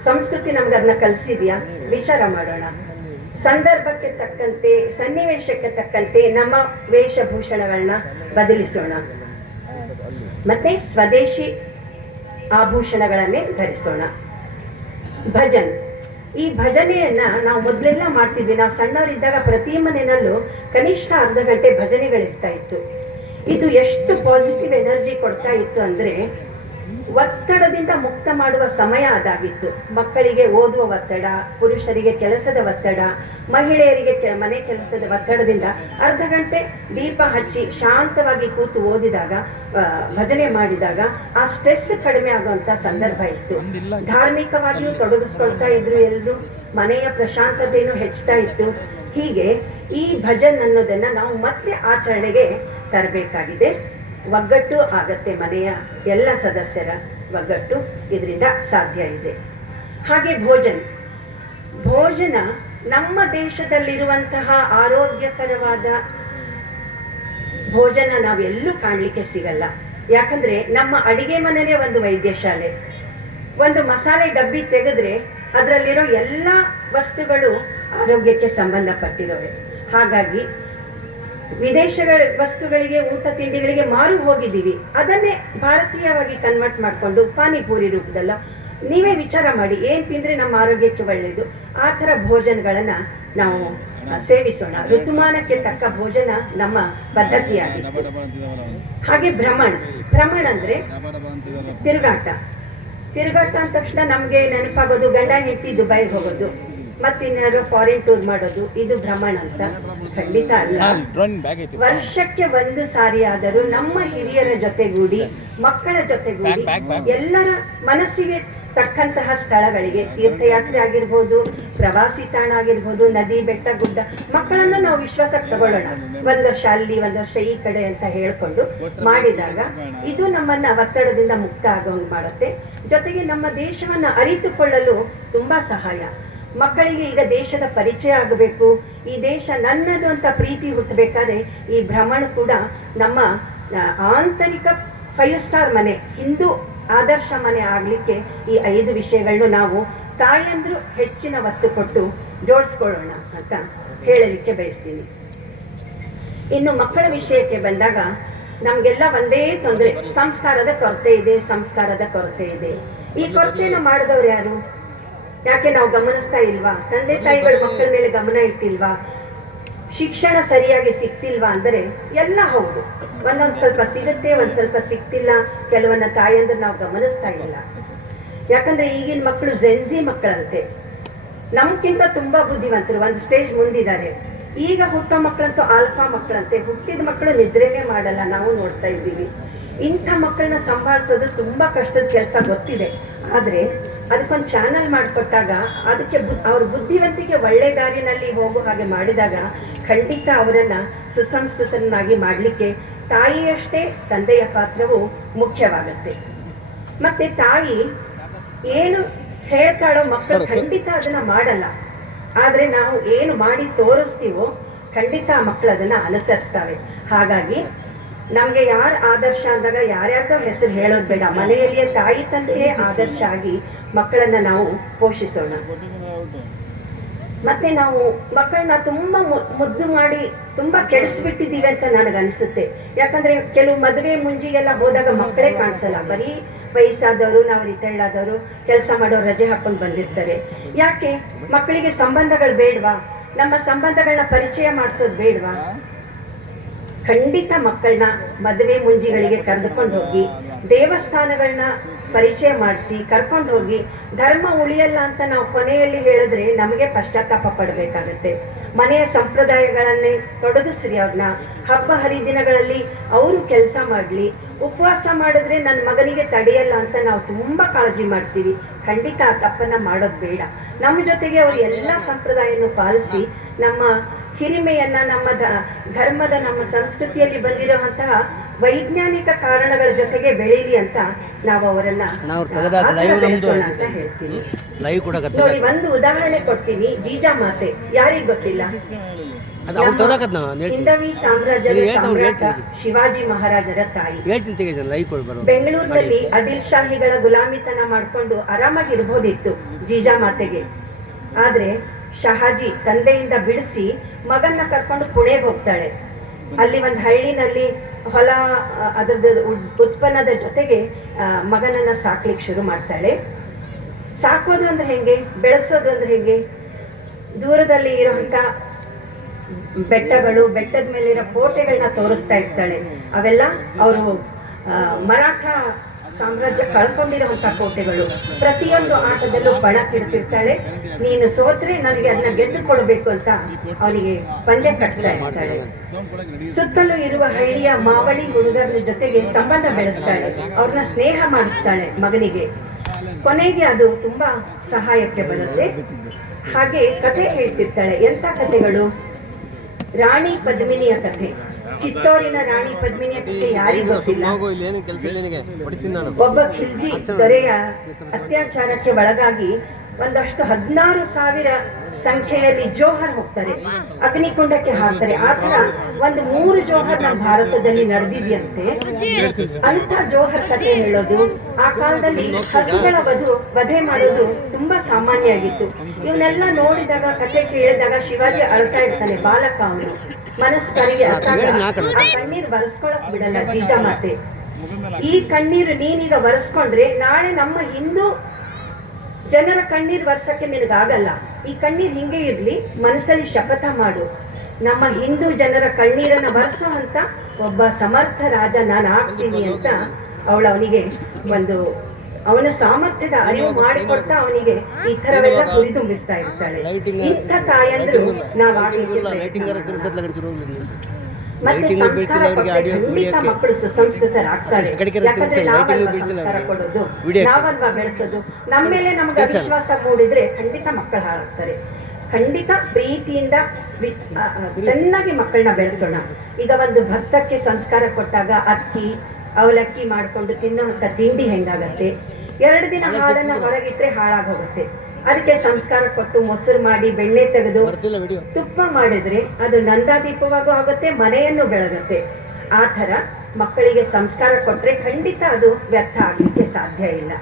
ಸಂಸ್ಕೃತಿ ನಮ್ಗೆ ಅದನ್ನ ಕಲಿಸಿದ್ಯಾ? ವಿಚಾರ ಮಾಡೋಣ. ಸಂದರ್ಭಕ್ಕೆ ತಕ್ಕಂತೆ, ಸನ್ನಿವೇಶಕ್ಕೆ ತಕ್ಕಂತೆ ನಮ್ಮ ವೇಷಭೂಷಣಗಳನ್ನ ಬದಲಿಸೋಣ. ಮತ್ತೆ ಸ್ವದೇಶಿ ಆಭೂಷಣಗಳನ್ನೇ ಧರಿಸೋಣ. ಭಜನ್, ಈ ಭಜನೆಯನ್ನ ನಾವು ಮೊದಲೆಲ್ಲ ಮಾಡ್ತಿದ್ವಿ. ನಾವು ಸಣ್ಣವರಿದ್ದಾಗ ಪ್ರತಿ ಮನೆಯಲ್ಲೂ ಕನಿಷ್ಠ ಅರ್ಧ ಗಂಟೆ ಭಜನೆಗಳಿರ್ತಾ ಇತ್ತು. ಇದು ಎಷ್ಟು ಪಾಸಿಟಿವ್ ಎನರ್ಜಿ ಕೊಡ್ತಾ ಇತ್ತು ಅಂದರೆ ಒತ್ತಡದಿಂದ ಮುಕ್ತ ಮಾಡುವ ಸಮಯ ಅದಾಗಿತ್ತು. ಮಕ್ಕಳಿಗೆ ಓದುವ ಒತ್ತಡ, ಪುರುಷರಿಗೆ ಕೆಲಸದ ಒತ್ತಡ, ಮಹಿಳೆಯರಿಗೆ ಮನೆ ಕೆಲಸದ ಒತ್ತಡದಿಂದ ಅರ್ಧ ಗಂಟೆ ದೀಪ ಹಚ್ಚಿ ಶಾಂತವಾಗಿ ಕೂತು ಓದಿದಾಗ, ಭಜನೆ ಮಾಡಿದಾಗ ಆ ಸ್ಟ್ರೆಸ್ ಕಡಿಮೆ ಆಗುವಂಥ ಸಂದರ್ಭ ಇತ್ತು. ಧಾರ್ಮಿಕವಾಗಿಯೂ ತೊಡಗಿಸ್ಕೊಳ್ತಾ ಇದ್ರು ಎಲ್ಲರೂ, ಮನೆಯ ಪ್ರಶಾಂತತೆಯೂ ಹೆಚ್ಚುತ್ತಾ ಇತ್ತು. ಹೀಗೆ ಈ ಭಜನ್ ಅನ್ನೋದನ್ನು ನಾವು ಮತ್ತೆ ಆಚರಣೆಗೆ ತರಬೇಕಾಗಿದೆ. ಒಗ್ಗಟ್ಟು ಆಗತ್ತೆ, ಮನೆಯ ಎಲ್ಲ ಸದಸ್ಯರ ಒಗ್ಗಟ್ಟು ಇದರಿಂದ ಸಾಧ್ಯ ಇದೆ. ಹಾಗೆ ಭೋಜನ ನಮ್ಮ ದೇಶದಲ್ಲಿರುವಂತಹ ಆರೋಗ್ಯಕರವಾದ ಭೋಜನ ನಾವೆಲ್ಲೂ ಕಾಣಲಿಕ್ಕೆ ಸಿಗಲ್ಲ. ಯಾಕಂದರೆ ನಮ್ಮ ಅಡಿಗೆ ಮನೆಯೇ ಒಂದು ವೈದ್ಯಶಾಲೆ. ಒಂದು ಮಸಾಲೆ ಡಬ್ಬಿ ತೆಗೆದ್ರೆ ಅದರಲ್ಲಿರೋ ಎಲ್ಲ ವಸ್ತುಗಳು ಆರೋಗ್ಯಕ್ಕೆ ಸಂಬಂಧಪಟ್ಟಿರೋವೆ. ಹಾಗಾಗಿ ವಿದೇಶಗಳ ವಸ್ತುಗಳಿಗೆ, ಊಟ ತಿಂಡಿಗಳಿಗೆ ಮಾರು ಹೋಗಿದ್ದೀವಿ. ಅದನ್ನೇ ಭಾರತೀಯವಾಗಿ ಕನ್ವರ್ಟ್ ಮಾಡಿಕೊಂಡು ಪಾನಿಪೂರಿ ರೂಪದಲ್ಲ, ನೀವೇ ವಿಚಾರ ಮಾಡಿ ಏನು ತಿಂದರೆ ನಮ್ಮ ಆರೋಗ್ಯಕ್ಕೆ ಒಳ್ಳೆಯದು. ಆ ಥರ ಭೋಜನಗಳನ್ನು ನಾವು ಸೇವಿಸೋಣ. ಋತುಮಾನಕ್ಕೆ ತಕ್ಕ ಭೋಜನ ನಮ್ಮ ಪದ್ಧತಿಯಾಗಿದೆ. ಹಾಗೆ ಭ್ರಮಣ ಅಂದರೆ ತಿರುಗಾಟ ಅಂದ ತಕ್ಷಣ ನಮಗೆ ನೆನಪಾಗೋದು ಗಂಡ ಹೆಂಡತಿ ದುಬೈಗೆ ಹೋಗೋದು, ಮತ್ತಿನ್ಯಾರು ಫಾರಿನ್ ಟೂರ್ ಮಾಡೋದು. ಇದು ಭ್ರಮಣ ಅಂತ ಖಂಡಿತ ಅಲ್ಲ. ವರ್ಷಕ್ಕೆ 1 ಸಾರಿ ಆದರೂ ನಮ್ಮ ಹಿರಿಯರ ಜೊತೆಗೂಡಿ, ಮಕ್ಕಳ ಜೊತೆಗೂಡಿ, ಎಲ್ಲರ ಮನಸ್ಸಿಗೆ ತಕ್ಕಂತಹ ಸ್ಥಳಗಳಿಗೆ, ತೀರ್ಥಯಾತ್ರೆ ಆಗಿರ್ಬೋದು, ಪ್ರವಾಸಿ ತಾಣ ಆಗಿರ್ಬೋದು, ನದಿ ಬೆಟ್ಟ ಗುಡ್ಡ, ಮಕ್ಕಳನ್ನು ನಾವು ವಿಶ್ವಾಸಕ್ಕೆ ತಗೊಳ್ಳೋಣ. 1 ವರ್ಷ ಅಲ್ಲಿ, 1 ವರ್ಷ ಈ ಕಡೆ ಅಂತ ಹೇಳ್ಕೊಂಡು ಮಾಡಿದಾಗ ಇದು ನಮ್ಮನ್ನ ಒತ್ತಡದಿಂದ ಮುಕ್ತ ಆಗೋಂಗೆ ಮಾಡುತ್ತೆ. ಜೊತೆಗೆ ನಮ್ಮ ದೇಶವನ್ನು ಅರಿತುಕೊಳ್ಳಲು ತುಂಬಾ ಸಹಾಯ. ಮಕ್ಕಳಿಗೆ ಈಗ ದೇಶದ ಪರಿಚಯ ಆಗಬೇಕು, ಈ ದೇಶ ನನ್ನದು ಅಂತ ಪ್ರೀತಿ ಹುಟ್ಟಬೇಕಾದ್ರೆ ಈ ಭ್ರಮಣ ಕೂಡ ನಮ್ಮ ಆಂತರಿಕ 5 ಸ್ಟಾರ್ ಮನೆ, ಹಿಂದೂ ಆದರ್ಶ ಮನೆ ಆಗಲಿಕ್ಕೆ ಈ 5 ವಿಷಯಗಳನ್ನು ನಾವು ತಾಯಂದ್ರು ಹೆಚ್ಚಿನ ಒತ್ತು ಕೊಟ್ಟು ಜೋಡಿಸ್ಕೊಳ್ಳೋಣ ಅಂತ ಹೇಳಲಿಕ್ಕೆ ಬಯಸ್ತೀನಿ. ಇನ್ನು ಮಕ್ಕಳ ವಿಷಯಕ್ಕೆ ಬಂದಾಗ ನಮಗೆಲ್ಲ ಒಂದೇ ತೊಂದರೆ, ಸಂಸ್ಕಾರದ ಕೊರತೆ ಇದೆ. ಈ ಕೊರತೆಯನ್ನು ಮಾಡಿದವ್ರು ಯಾರು? ಯಾಕೆ ನಾವು ಗಮನಿಸ್ತಾ ಇಲ್ವಾ? ತಂದೆ ತಾಯಿಗಳು ಮಕ್ಕಳ ಮೇಲೆ ಗಮನ ಇಟ್ಟಿಲ್ವಾ? ಶಿಕ್ಷಣ ಸರಿಯಾಗಿ ಸಿಗ್ತಿಲ್ವಾ ಅಂದರೆ ಎಲ್ಲ ಹೌದು. ಒಂದೊಂದು ಸ್ವಲ್ಪ ಸಿಗುತ್ತೆ, ಒಂದು ಸ್ವಲ್ಪ ಸಿಗ್ತಿಲ್ಲ. ಕೆಲವನ್ನ ತಾಯಂದ್ರೆ ನಾವು ಗಮನಿಸ್ತಾ ಇಲ್ಲ. ಯಾಕಂದ್ರೆ ಈಗಿನ ಮಕ್ಕಳು ಜೆನ್ಸಿ ಮಕ್ಕಳಂತೆ. ನಮ್ಗಿಂತ ತುಂಬಾ ಬುದ್ಧಿವಂತರು, ಒಂದು ಸ್ಟೇಜ್ ಮುಂದಿದ್ದಾರೆ. ಈಗ ಹುಟ್ಟೋ ಮಕ್ಕಳಂತೂ ಆಲ್ಫಾ ಮಕ್ಕಳಂತೆ, ಹುಟ್ಟಿದ ಮಕ್ಕಳು ನಿದ್ರೆನೇ ಮಾಡಲ್ಲ, ನಾವು ನೋಡ್ತಾ ಇದ್ದೀವಿ. ಇಂಥ ಮಕ್ಕಳನ್ನ ಸಂಭಾಳಿಸೋದು ತುಂಬಾ ಕಷ್ಟದ ಕೆಲಸ, ಗೊತ್ತಿದೆ. ಆದ್ರೆ ಅದಕ್ಕೊಂದು ಚಾನಲ್ ಮಾಡಿಕೊಟ್ಟಾಗ, ಅದಕ್ಕೆ ಅವ್ರ ಬುದ್ಧಿವಂತಿಕೆ ಒಳ್ಳೆ ದಾರಿನಲ್ಲಿ ಹೋಗೋ ಹಾಗೆ ಮಾಡಿದಾಗ ಖಂಡಿತ ಅವರನ್ನ ಸುಸಂಸ್ಕೃತರನ್ನಾಗಿ ಮಾಡಲಿಕ್ಕೆ ತಾಯಿಯಷ್ಟೇ ತಂದೆಯ ಪಾತ್ರವು ಮುಖ್ಯವಾಗುತ್ತೆ. ಮತ್ತೆ ತಾಯಿ ಏನು ಹೇಳ್ತಾಳೋ ಮಕ್ಕಳು ಖಂಡಿತ ಅದನ್ನ ಮಾಡಲ್ಲ. ಆದ್ರೆ ನಾವು ಏನು ಮಾಡಿ ತೋರಿಸ್ತೀವೋ ಖಂಡಿತ ಮಕ್ಕಳು ಅದನ್ನ ಅನುಸರಿಸ್ತವೆ. ಹಾಗಾಗಿ ನಮ್ಗೆ ಯಾರ ಆದರ್ಶ ಅಂದಾಗ ಯಾರ್ಯಾರ್ದೋ ಹೆಸರು ಹೇಳೋದು ಬೇಡ, ಮನೆಯಲ್ಲಿಯೇ ತಾಯಿ ತಂದೆಯೇ ಆದರ್ಶ ಆಗಿ ಮಕ್ಕಳನ್ನ ನಾವು ಪೋಷಿಸೋಣ. ಮತ್ತೆ ನಾವು ಮಕ್ಕಳನ್ನ ತುಂಬಾ ಮುದ್ದು ಮಾಡಿ ತುಂಬಾ ಕೆಡಿಸ್ಬಿಟ್ಟಿದೀವಿ ಅಂತ ನನಗನ್ಸುತ್ತೆ. ಯಾಕಂದ್ರೆ ಕೆಲವು ಮದುವೆ ಮುಂಜಿಗೆಲ್ಲ ಹೋದಾಗ ಮಕ್ಕಳೇ ಕಾಣಿಸಲ್ಲ, ಬರೀ ವಯಸ್ಸಾದವರು, ನಾವು ರಿಟೈರ್ಡ್ ಆದವರು, ಕೆಲಸ ಮಾಡೋರು ರಜೆ ಹಾಕೊಂಡು ಬಂದಿರ್ತಾರೆ. ಯಾಕೆ ಮಕ್ಕಳಿಗೆ ಸಂಬಂಧಗಳು ಬೇಡವಾ? ನಮ್ಮ ಸಂಬಂಧಗಳನ್ನ ಪರಿಚಯ ಮಾಡಿಸೋದು ಬೇಡವಾ? ಖಂಡಿತ ಮಕ್ಕಳನ್ನ ಮದುವೆ ಮುಂಜಿಗಳಿಗೆ ಕರೆದುಕೊಂಡು ಹೋಗಿ ದೇವಸ್ಥಾನಗಳನ್ನ ಪರಿಚಯ ಮಾಡಿಸಿ ಕರ್ಕೊಂಡು ಹೋಗಿ, ಧರ್ಮ ಉಳಿಯಲ್ಲ ಅಂತ ನಾವು ಕೊನೆಯಲ್ಲಿ ಹೇಳಿದ್ರೆ ನಮಗೆ ಪಶ್ಚಾತ್ತಾಪ ಪಡಬೇಕಾಗತ್ತೆ. ಮನೆಯ ಸಂಪ್ರದಾಯಗಳನ್ನೇ ತೊಡಗಿಸ್ರಿ ಅವ್ರನ್ನ. ಹಬ್ಬ ಹರಿದಿನಗಳಲ್ಲಿ ಅವರು ಕೆಲಸ ಮಾಡಲಿ, ಉಪವಾಸ ಮಾಡಿದ್ರೆ ನನ್ನ ಮಗನಿಗೆ ತಡೆಯಲ್ಲ ಅಂತ ನಾವು ತುಂಬ ಕಾಳಜಿ ಮಾಡ್ತೀವಿ. ಖಂಡಿತ ಆ ತಪ್ಪನ್ನ ಮಾಡೋದು ಬೇಡ. ನಮ್ಮ ಜೊತೆಗೆ ಅವರು ಎಲ್ಲ ಸಂಪ್ರದಾಯವನ್ನು ಪಾಲಿಸಿ ನಮ್ಮ ಹಿರಿಮೆಯನ್ನ, ನಮ್ಮ ಧರ್ಮದ, ನಮ್ಮ ಸಂಸ್ಕೃತಿಯಲ್ಲಿ ಬಂದಿರುವಂತಹ ವೈಜ್ಞಾನಿಕ ಕಾರಣಗಳ ಜೊತೆಗೆ ಬೆಳೀಲಿ ಅಂತ ನಾವು ಅವರನ್ನ ಬೆಳೆಸೋಣ ಅಂತ ಹೇಳ್ತೀನಿ. ನೋಡಿ, ಒಂದು ಉದಾಹರಣೆ ಕೊಡ್ತೀನಿ. ಜೀಜಾಮಾತೆ ಯಾರಿಗ್ ಗೊತ್ತಿಲ್ಲ? ಹಿಂದವಿ ಸಾಮ್ರಾಜ್ಯದ ಸಾಮ್ರಾಟ ಶಿವಾಜಿ ಮಹಾರಾಜರ ತಾಯಿ. ಬೆಂಗಳೂರಿನಲ್ಲಿ ಆದಿಲ್ ಶಾಹಿಗಳ ಗುಲಾಮಿತನ ಮಾಡಿಕೊಂಡು ಆರಾಮಾಗಿರ್ಬೋದಿತ್ತು ಜೀಜಾಮಾತೆಗೆ. ಆದ್ರೆ ಶಹಾಜಿ ತಂದೆಯಿಂದ ಬಿಡಿಸಿ ಮಗನ್ನ ಕರ್ಕೊಂಡು ಪುಣೆಗೆ ಹೋಗ್ತಾಳೆ. ಅಲ್ಲಿ ಒಂದು ಹಳ್ಳಿನಲ್ಲಿ ಹೊಲ, ಅದರದ್ದು ಉತ್ಪನ್ನದ ಜೊತೆಗೆ ಮಗನನ್ನ ಸಾಕ್ಲಿಕ್ಕೆ ಶುರು ಮಾಡ್ತಾಳೆ. ಸಾಕೋದು ಅಂದ್ರೆ ಹೆಂಗೆ, ಬೆಳೆಸೋದು ಅಂದ್ರೆ ಹೆಂಗೆ? ದೂರದಲ್ಲಿ ಇರುವಂತ ಬೆಟ್ಟಗಳು, ಬೆಟ್ಟದ ಮೇಲಿರೋ ಕೋಟೆಗಳನ್ನ ತೋರಿಸ್ತಾ ಇರ್ತಾಳೆ. ಅವೆಲ್ಲ ಅವರು ಮರಾಠ ಸಾಮ್ರಾಜ್ಯ ಕಳ್ಕೊಂಡಿರುವಂತಹ ಕೋಟೆಗಳು. ಪ್ರತಿಯೊಂದು ಆಟದಲ್ಲೂ ಬಣಕ್ಕಿಡ್ತಿರ್ತಾಳೆ. ನೀನು ಸೋತ್ರೆ ನನಗೆ ಅದನ್ನ ಗೆದ್ದು ಕೊಡಬೇಕು ಅಂತ ಅವನಿಗೆ ಪಂದ್ಯ ಕಟ್ತಾ ಇರ್ತಾಳೆ. ಸುತ್ತಲೂ ಇರುವ ಹಳ್ಳಿಯ ಮಾವಳಿ ಹುಡುಗರ ಜೊತೆಗೆ ಸಂಬಂಧ ಬೆಳೆಸ್ತಾಳೆ, ಅವ್ರನ್ನ ಸ್ನೇಹ ಮಾಡಿಸ್ತಾಳೆ ಮಗನಿಗೆ. ಕೊನೆಗೆ ಅದು ತುಂಬಾ ಸಹಾಯಕ್ಕೆ ಬರುತ್ತೆ. ಹಾಗೆ ಕಥೆ ಹೇಳ್ತಿರ್ತಾಳೆ. ಎಂತ ಕಥೆಗಳು? ರಾಣಿ ಪದ್ಮಿನಿಯ ಕಥೆ. ಚಿತ್ತೋರಿನ ರಾಣಿ ಪದ್ಮಿನಿಯ ಕಥೆ ಯಾರಿಗೂ ಗೊತ್ತಿಲ್ಲ. ಒಬ್ಬ ಖಿಲ್ಜಿ ದೊರೆಯ ಅತ್ಯಾಚಾರಕ್ಕೆ ಒಳಗಾಗಿ ಒಂದಷ್ಟು 16,000 ಸಂಖ್ಯೆಯಲ್ಲಿ ಜೋಹರ್ ಹೋಗ್ತಾರೆ, ಅಗ್ನಿಕುಂಡಕ್ಕೆ ಹಾಕ್ತಾರೆ. ಆ ತರ ಒಂದು 3 ಜೋಹರ್ ನಮ್ಮ ಭಾರತದಲ್ಲಿ ನಡೆದಿದೆಯಂತೆ. ಅಂತ ಜೋಹರ್ ಕಥೆ ಹೇಳೋದು, ಆ ಕಾಲದಲ್ಲಿ ಹಸುಗಳ ವಧೆ ಮಾಡೋದು ತುಂಬಾ ಸಾಮಾನ್ಯ ಆಗಿತ್ತು. ಇವನ್ನೆಲ್ಲ ನೋಡಿದಾಗ, ಕಥೆ ಕೇಳಿದಾಗ ಶಿವಾಜಿ ಅಳ್ತಾ ಇರ್ತಾನೆ. ಬಾಲಕ ಅವನು, ಮನಸ್ಸು ಕರಿಗೆ ಆ ಕಣ್ಣೀರು ಬರೆಸ್ಕೊಳಕ್ ಬಿಡಲ್ಲ ಜೀಜಾಮಾತೆ. ಈ ಕಣ್ಣೀರು ನೀನೀಗ ಬರೆಸ್ಕೊಂಡ್ರೆ ನಾಳೆ ನಮ್ಮ ಹಿಂದೂ ಜನರ ಕಣ್ಣೀರು ಬರ್ಸಕ್ಕೆ ನಿನಗಾಗಲ್ಲ. ಈ ಕಣ್ಣೀರು ಹಿಂಗೆ ಇರ್ಲಿ, ಮನಸ್ಸಲ್ಲಿ ಶಪಥ ಮಾಡು, ನಮ್ಮ ಹಿಂದೂ ಜನರ ಕಣ್ಣೀರನ್ನ ಬರ್ಸೋ ಅಂತ ಒಬ್ಬ ಸಮರ್ಥ ರಾಜ ನಾನು ಆಗ್ತೀನಿ ಅಂತ ಅವನಿಗೆ ಒಂದು ಅವನ ಸಾಮರ್ಥ್ಯದ ಅರಿವು ಮಾಡಿಕೊಡ್ತಾ ಅವನಿಗೆ ಈ ತರವೆಲ್ಲ ಹುರಿದುಂಬಿಸ್ತಾ ಇರ್ತಾಳೆ. ಇಂಥ ತಾಯಂದ್ರು ನಾವಾಗ್ಲಿಕ್ಕೆ ಮತ್ತೆ ಸಂಸ್ಕಾರ ಕೊಟ್ಟರೆ ಖಂಡಿತ ಮಕ್ಕಳು ಸುಸಂಸ್ಕೃತರಾಗ್ತಾರೆ. ಯಾಕಂದ್ರೆ ನಾವಲ್ವಾ ಸಂಸ್ಕಾರ ಕೊಡೋದು, ನಾವಲ್ವಾ ಬೆಳೆಸೋದು. ನಮ್ಮ ಮೇಲೆ ನಮ್ಗೆ ಅವಿಶ್ವಾಸ ಮೂಡಿದ್ರೆ ಖಂಡಿತ ಮಕ್ಕಳು ಹಾಳಾಗ್ತಾರೆ. ಖಂಡಿತ ಪ್ರೀತಿಯಿಂದ ಚೆನ್ನಾಗಿ ಮಕ್ಕಳನ್ನ ಬೆಳೆಸೋಣ. ಈಗ ಒಂದು ಭತ್ತಕ್ಕೆ ಸಂಸ್ಕಾರ ಕೊಟ್ಟಾಗ ಅಕ್ಕಿ ಅವಲಕ್ಕಿ ಮಾಡ್ಕೊಂಡು ತಿನ್ನುವಂತ ತಿಂಡಿ ಹೆಂಗಾಗತ್ತೆ? 2 ದಿನ ಹಾಲನ್ನ ಹೊರಗಿಟ್ರೆ ಹಾಳಾಗೋಗುತ್ತೆ. ಅದಕ್ಕೆ ಸಂಸ್ಕಾರ ಕೊಟ್ಟು ಮೊಸರು ಮಾಡಿ ಬೆಣ್ಣೆ ತೆಗೆದು ತುಪ್ಪ ಮಾಡಿದ್ರೆ ಅದು ನಂದಾದೀಪವಾಗೂ ಆಗುತ್ತೆ, ಮನೆಯನ್ನು ಬೆಳಗುತ್ತೆ. ಆ ಥರ ಮಕ್ಕಳಿಗೆ ಸಂಸ್ಕಾರ ಕೊಟ್ರೆ ಖಂಡಿತ ಅದು ವ್ಯರ್ಥ ಆಗಲಿಕ್ಕೆ ಸಾಧ್ಯ ಇಲ್ಲ.